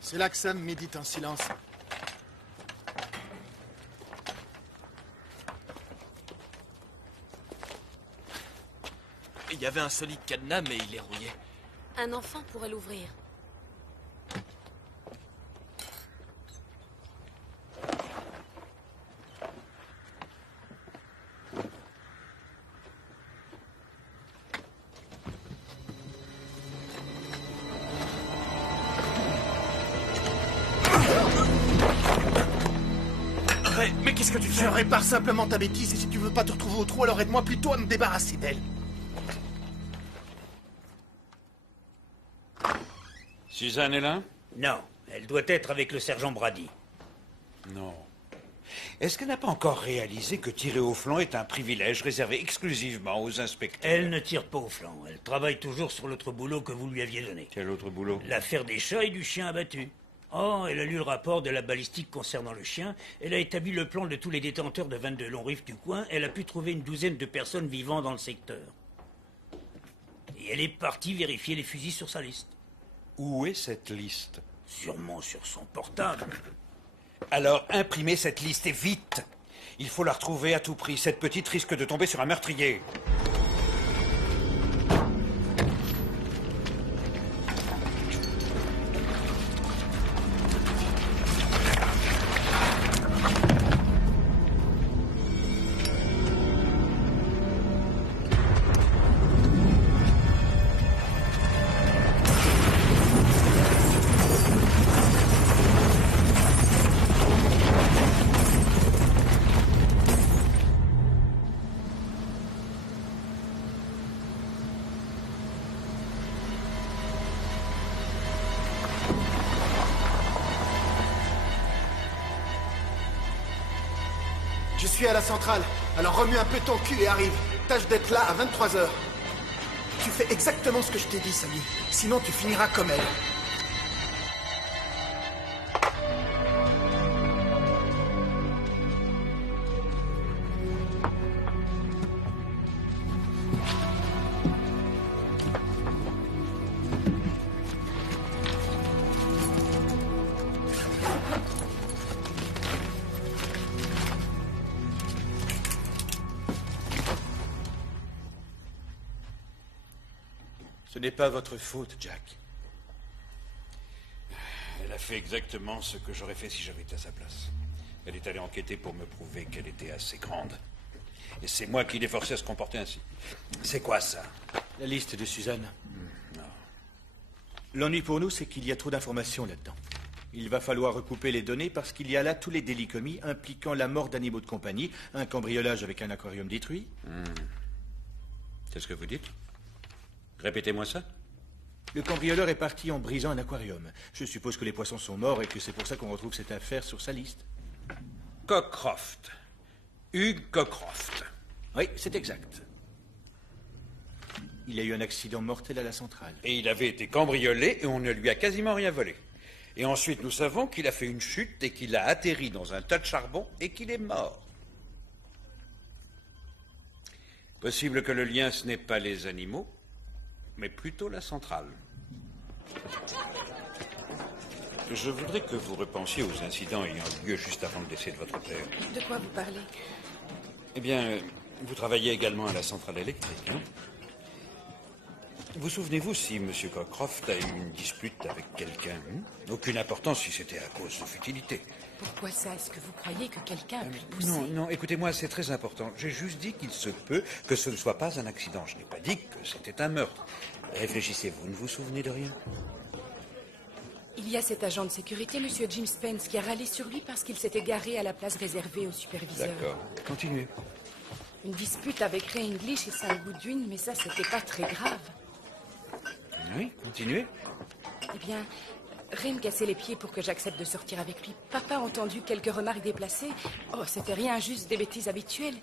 C'est là que Sam médite en silence. Il y avait un solide cadenas, mais il est rouillé. Un enfant pourrait l'ouvrir. Mais qu'est-ce que tu fais? Je répare simplement ta bêtise et si tu veux pas te retrouver au trou, alors aide-moi plutôt à me débarrasser d'elle. Suzanne est là? Non, elle doit être avec le sergent Brady. Non. Est-ce qu'elle n'a pas encore réalisé que tirer au flanc est un privilège réservé exclusivement aux inspecteurs? Elle ne tire pas au flanc. Elle travaille toujours sur l'autre boulot que vous lui aviez donné. Quel autre boulot? L'affaire des chats et du chien abattu. Oh, elle a lu le rapport de la balistique concernant le chien. Elle a établi le plan de tous les détenteurs de 22 longs rifles du coin. Elle a pu trouver une douzaine de personnes vivant dans le secteur. Et elle est partie vérifier les fusils sur sa liste. Où est cette liste? Sûrement sur son portable. Alors, imprimez cette liste et vite! Il faut la retrouver à tout prix. Cette petite risque de tomber sur un meurtrier. Je suis à la centrale, alors remue un peu ton cul et arrive. Tâche d'être là à 23h. Tu fais exactement ce que je t'ai dit, Sally. Sinon, tu finiras comme elle. Ce n'est pas votre faute, Jack. Elle a fait exactement ce que j'aurais fait si j'avais été à sa place. Elle est allée enquêter pour me prouver qu'elle était assez grande. Et c'est moi qui l'ai forcée à se comporter ainsi. C'est quoi ça? La liste de Suzanne. L'ennui pour nous, c'est qu'il y a trop d'informations là-dedans. Il va falloir recouper les données parce qu'il y a là tous les délits commis impliquant la mort d'animaux de compagnie, un cambriolage avec un aquarium détruit. C'est ce que vous dites? Répétez-moi ça. Le cambrioleur est parti en brisant un aquarium. Je suppose que les poissons sont morts et que c'est pour ça qu'on retrouve cette affaire sur sa liste. Cockcroft. Hugh Cockcroft. Oui, c'est exact. Il y a eu un accident mortel à la centrale. Et il avait été cambriolé et on ne lui a quasiment rien volé. Et ensuite, nous savons qu'il a fait une chute et qu'il a atterri dans un tas de charbon et qu'il est mort. Possible que le lien, ce n'est pas les animaux, mais plutôt la centrale. Je voudrais que vous repensiez aux incidents ayant eu lieu juste avant le décès de votre père. De quoi vous parlez? Eh bien, vous travaillez également à la centrale électrique, non? Vous souvenez-vous si M. Cockcroft a eu une dispute avec quelqu'un? Aucune importance si c'était à cause de futilité. Pourquoi ça? Est-ce que vous croyez que quelqu'un a pu le pousser? Non, écoutez-moi, c'est très important. J'ai juste dit qu'il se peut que ce ne soit pas un accident. Je n'ai pas dit que c'était un meurtre. Réfléchissez, vous ne vous souvenez de rien? Il y a cet agent de sécurité, M. Jim Spence, qui a râlé sur lui parce qu'il s'était garé à la place réservée au superviseur. D'accord. Continuez. Une dispute avec Ray English et Sam Goodwin, mais ça, c'était pas très grave. Oui, continuez. Eh bien, Ray me cassait les pieds pour que j'accepte de sortir avec lui. Papa a entendu quelques remarques déplacées. Oh, c'était rien, juste des bêtises habituelles.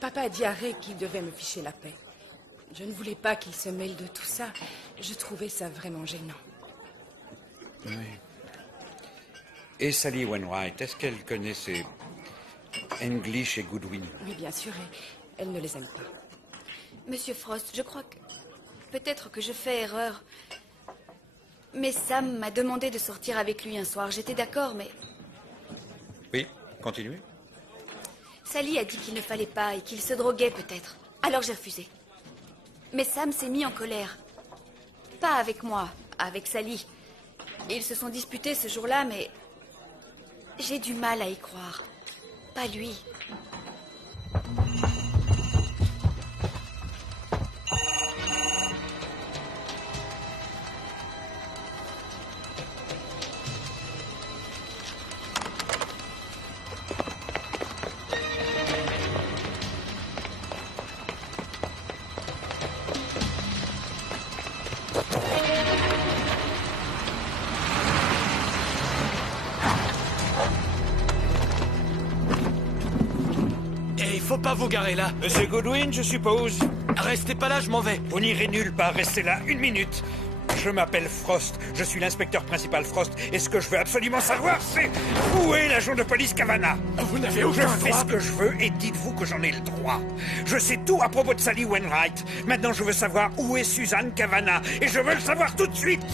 Papa a dit à Ray qu'il devait me ficher la paix. Je ne voulais pas qu'il se mêle de tout ça. Je trouvais ça vraiment gênant. Oui. Et Sally Wainwright, est-ce qu'elle connaissait English et Goodwin? Oui, bien sûr, et elle ne les aime pas. Monsieur Frost, je crois que... Peut-être que je fais erreur. Mais Sam m'a demandé de sortir avec lui un soir. J'étais d'accord, mais... Oui, continuez. Sally a dit qu'il ne fallait pas et qu'il se droguait peut-être. Alors j'ai refusé. Mais Sam s'est mis en colère. Pas avec moi, avec Sally. Ils se sont disputés ce jour-là, mais... J'ai du mal à y croire. Pas lui. Faut pas vous garer là. Monsieur Goodwin, je suppose. Restez pas là, je m'en vais. Vous n'irez nulle part, restez là 1 minute. Je m'appelle Frost, je suis l'inspecteur principal Frost, et ce que je veux absolument savoir, c'est où est l'agent de police Cavanagh? Vous n'avez aucun droit. Je fais ce que je veux, et dites-vous que j'en ai le droit. Je sais tout à propos de Sally Wainwright. Maintenant, je veux savoir où est Suzanne Cavanagh, et je veux le savoir tout de suite.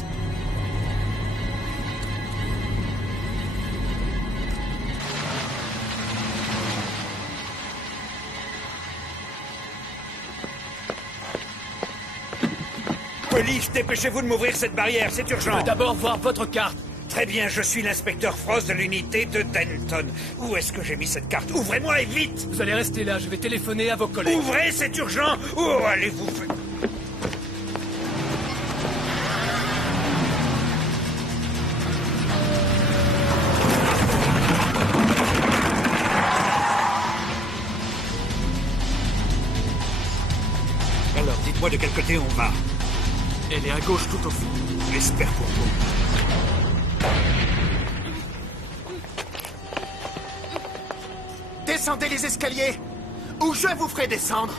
Police, dépêchez-vous de m'ouvrir cette barrière, c'est urgent. Je veux d'abord voir votre carte. Très bien, je suis l'inspecteur Frost de l'unité de Denton. Où est-ce que j'ai mis cette carte? Ouvrez-moi et vite! Vous allez rester là, je vais téléphoner à vos collègues. Ouvrez, c'est urgent! Oh, allez-vous... Alors, dites-moi de quel côté on va. Elle est à gauche tout au fond. J'espère pour vous. Descendez les escaliers, ou je vous ferai descendre.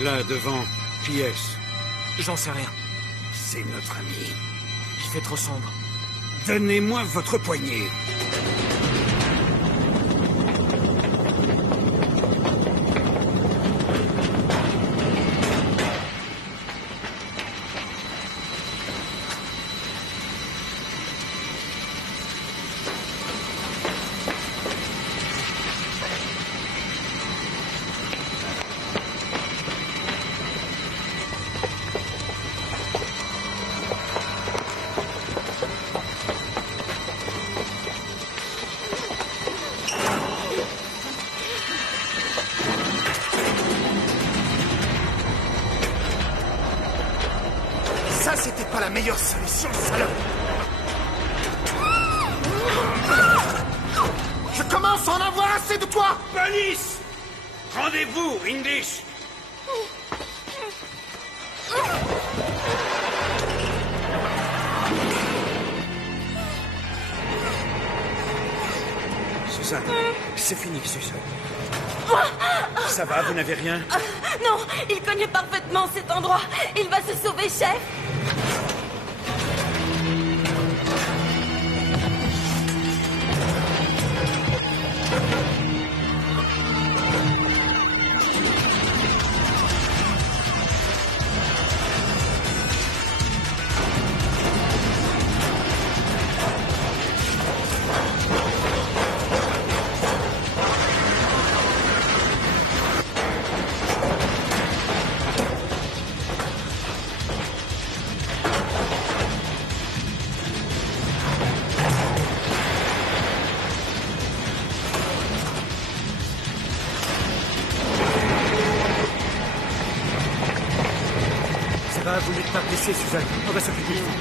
Là, devant, qui est-ce? J'en sais rien. C'est notre ami. Il fait trop sombre. Donnez-moi votre poignée. Ça, c'était pas la meilleure solution, salope. Je commence à en avoir assez de toi. Police! Rendez-vous, English! Suzanne, c'est fini, Suzanne. Ça va, vous n'avez rien? Non, il connaît parfaitement cet endroit. Il va se sauver, chef. Vous n'êtes pas blessé, Suzanne. On va s'occuper de vous.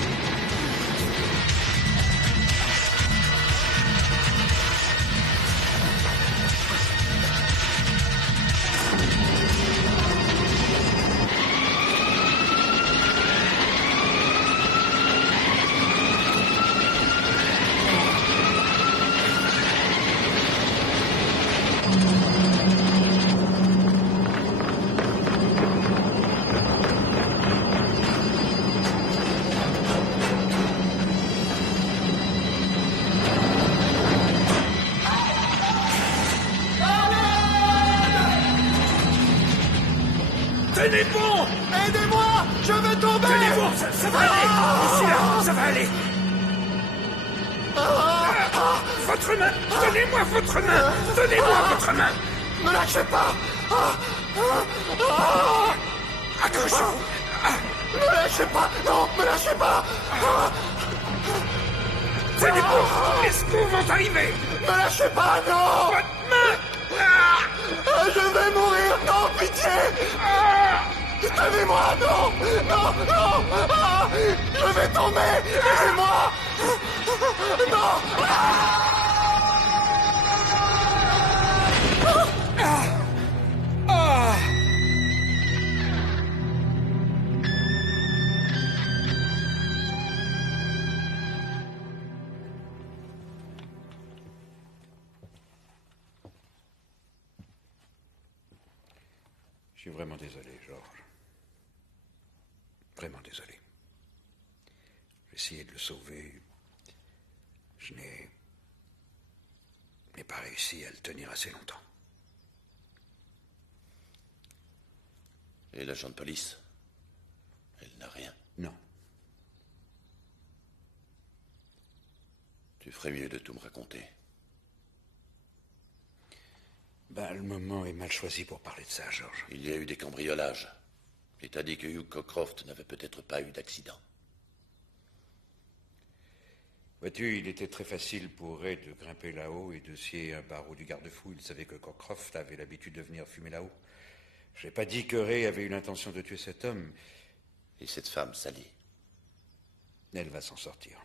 Tenez bon! Aidez-moi! Je vais tomber! Tenez bon, ça va aller! Ici, là, ça va aller! Votre main! Donnez-moi votre main! Donnez-moi votre main! Me lâchez pas! Accrochez-vous! Me lâchez pas! Non, me lâchez pas! Tenez bon! Les secours vont arriver! Me lâchez pas, non! Votre main! Je vais mourir! Non, pitié! Tenez-moi! Non! Non! Non! Je vais tomber! Aidez-moi! Non! Je suis vraiment désolé, George. Vraiment désolé. J'ai essayé de le sauver. Je n'ai pas réussi à le tenir assez longtemps. Et l'agent de police? Elle n'a rien. Non. Tu ferais mieux de tout me raconter. Le moment est mal choisi pour parler de ça, George. Il y a eu des cambriolages. Et t'as dit que Hugh Cockcroft n'avait peut-être pas eu d'accident. Vois-tu, il était très facile pour Ray de grimper là-haut et de scier un barreau du garde-fou. Il savait que Cockcroft avait l'habitude de venir fumer là-haut. Je n'ai pas dit que Ray avait eu l'intention de tuer cet homme. Et cette femme, Sally? Elle va s'en sortir.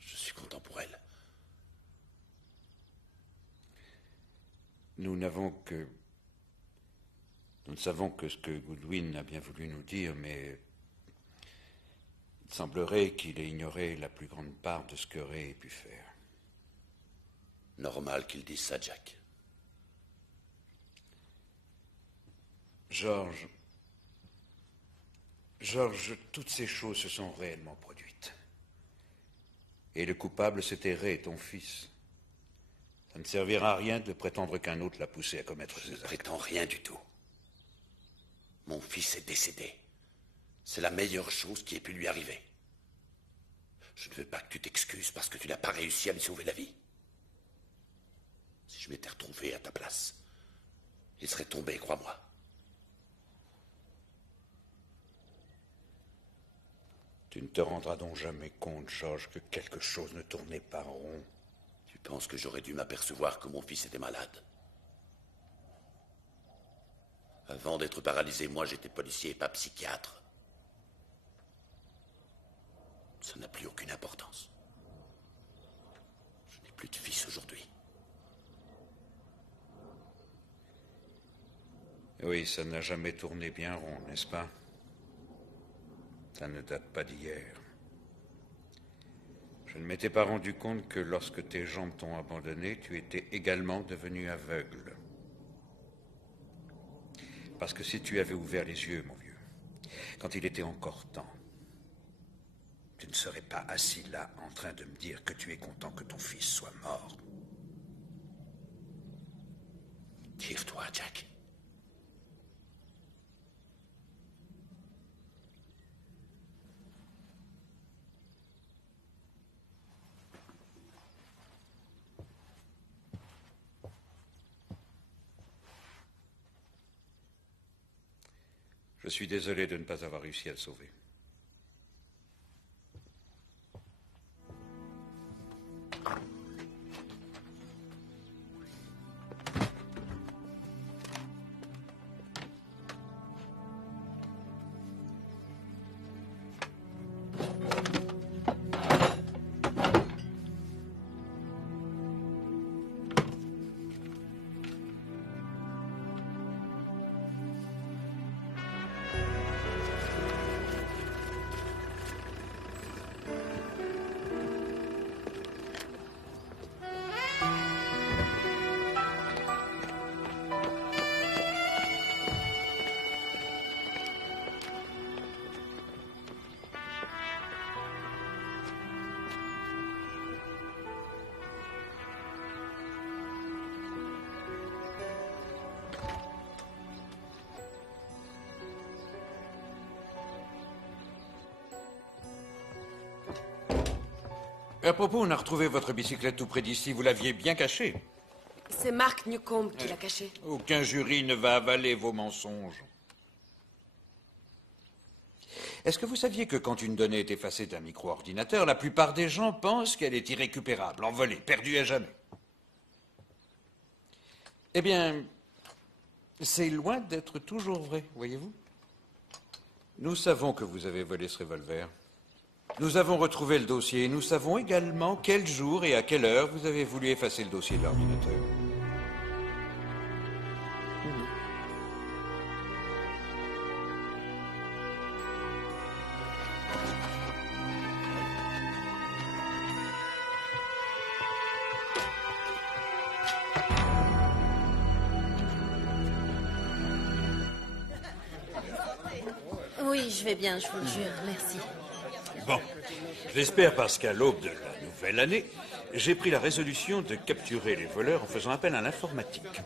Je suis content pour elle. Nous ne savons que ce que Goodwin a bien voulu nous dire, mais il semblerait qu'il ait ignoré la plus grande part de ce que Ray ait pu faire. Normal qu'il dise ça, Jack. George, toutes ces choses se sont réellement produites. Et le coupable, c'était Ray, ton fils. Ça ne servira à rien de prétendre qu'un autre l'a poussé à commettre ces actes. Je ne prétends rien du tout. Mon fils est décédé. C'est la meilleure chose qui ait pu lui arriver. Je ne veux pas que tu t'excuses parce que tu n'as pas réussi à lui sauver la vie. Si je m'étais retrouvé à ta place, il serait tombé, crois-moi. Tu ne te rendras donc jamais compte, George, que quelque chose ne tournait pas rond. Tu penses que j'aurais dû m'apercevoir que mon fils était malade? Avant d'être paralysé, moi j'étais policier et pas psychiatre. Ça n'a plus aucune importance. Je n'ai plus de fils aujourd'hui. Oui, ça n'a jamais tourné bien rond, n'est-ce pas? Ça ne date pas d'hier. Je ne m'étais pas rendu compte que lorsque tes jambes t'ont abandonné, tu étais également devenu aveugle. Parce que si tu avais ouvert les yeux, mon vieux, quand il était encore temps, tu ne serais pas assis là en train de me dire que tu es content que ton fils soit mort. Tire-toi, Jack. Je suis désolé de ne pas avoir réussi à le sauver. À propos, on a retrouvé votre bicyclette tout près d'ici. Vous l'aviez bien cachée. C'est Mark Newcomb qui l'a cachée. Aucun jury ne va avaler vos mensonges. Est-ce que vous saviez que quand une donnée est effacée d'un micro-ordinateur, la plupart des gens pensent qu'elle est irrécupérable, envolée, perdue à jamais? Eh bien, c'est loin d'être toujours vrai, voyez-vous. Nous savons que vous avez volé ce revolver. Nous avons retrouvé le dossier et nous savons également quel jour et à quelle heure vous avez voulu effacer le dossier de l'ordinateur. Oui, je vais bien, je vous le jure, merci. Bon, j'espère parce qu'à l'aube de la nouvelle année, j'ai pris la résolution de capturer les voleurs en faisant appel à l'informatique.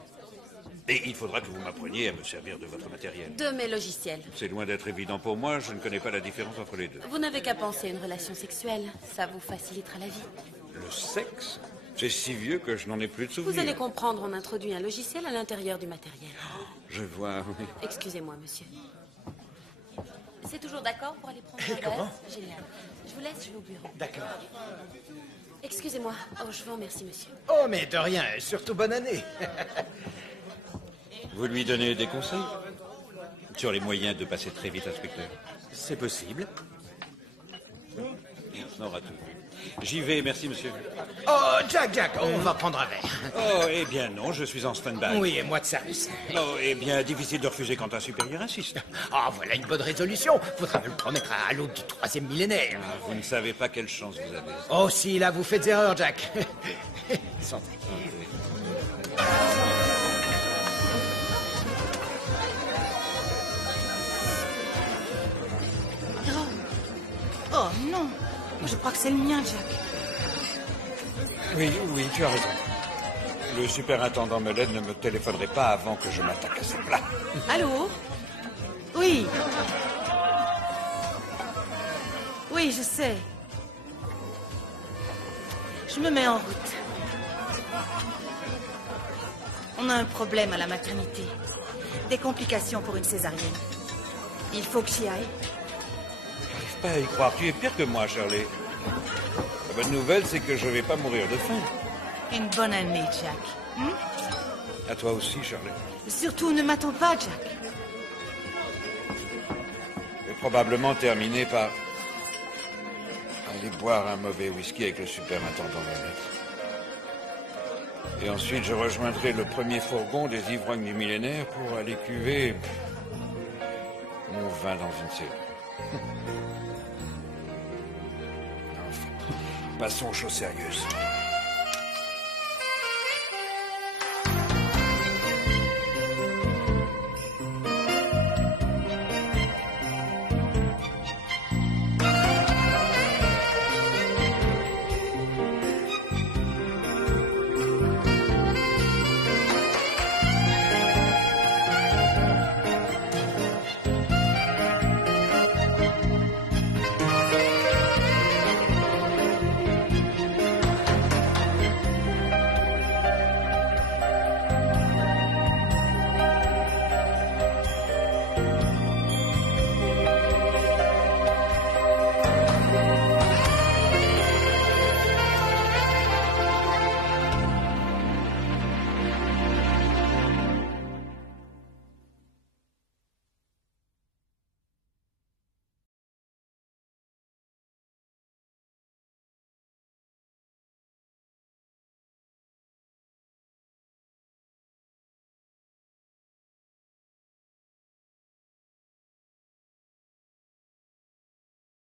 Et il faudra que vous m'appreniez à me servir de votre matériel. De mes logiciels. C'est loin d'être évident pour moi, je ne connais pas la différence entre les deux. Vous n'avez qu'à penser à une relation sexuelle, ça vous facilitera la vie. Le sexe? C'est si vieux que je n'en ai plus de souvenirs. Vous allez comprendre, on introduit un logiciel à l'intérieur du matériel. Je vois, oui. Excusez-moi, monsieur. C'est toujours d'accord pour aller prendre un verre? Génial. Je vous laisse, je vais au bureau. D'accord. Excusez-moi. Oh, je vous remercie, monsieur. Oh, mais de rien, et surtout bonne année. Vous lui donnez des conseils sur les moyens de passer très vite, inspecteur? C'est possible. On aura tout vu. J'y vais, merci, monsieur. Oh, Jack, on va prendre un verre. Oh, eh bien non, je suis en stand-by. Oui, et moi de service. Oh, eh bien, difficile de refuser quand un supérieur insiste. Ah, voilà une bonne résolution. Faudra me le promettre à l'aube du 3e millénaire. Ah, vous ne savez pas quelle chance vous avez. Oh, si, là, vous faites erreur, Jack. Santé. Je crois que c'est le mien, Jack. Oui, oui, tu as raison. Le superintendant Mullen ne me téléphonerait pas avant que je m'attaque à ce plat. Allô? Oui. Oui, je sais. Je me mets en route. On a un problème à la maternité. Des complications pour une césarienne. Il faut que j'y aille. Je peux pas y croire. Tu es pire que moi, Shirley. La bonne nouvelle, c'est que je vais pas mourir de faim. Une bonne année, Jack. Hmm? À toi aussi, Shirley. Surtout, ne m'attends pas, Jack. Je vais probablement terminer par aller boire un mauvais whisky avec le superintendant Mullen. Et ensuite, je rejoindrai le premier fourgon des ivrognes du millénaire pour aller cuver mon vin dans une cellule. Enfin, passons aux choses sérieuses.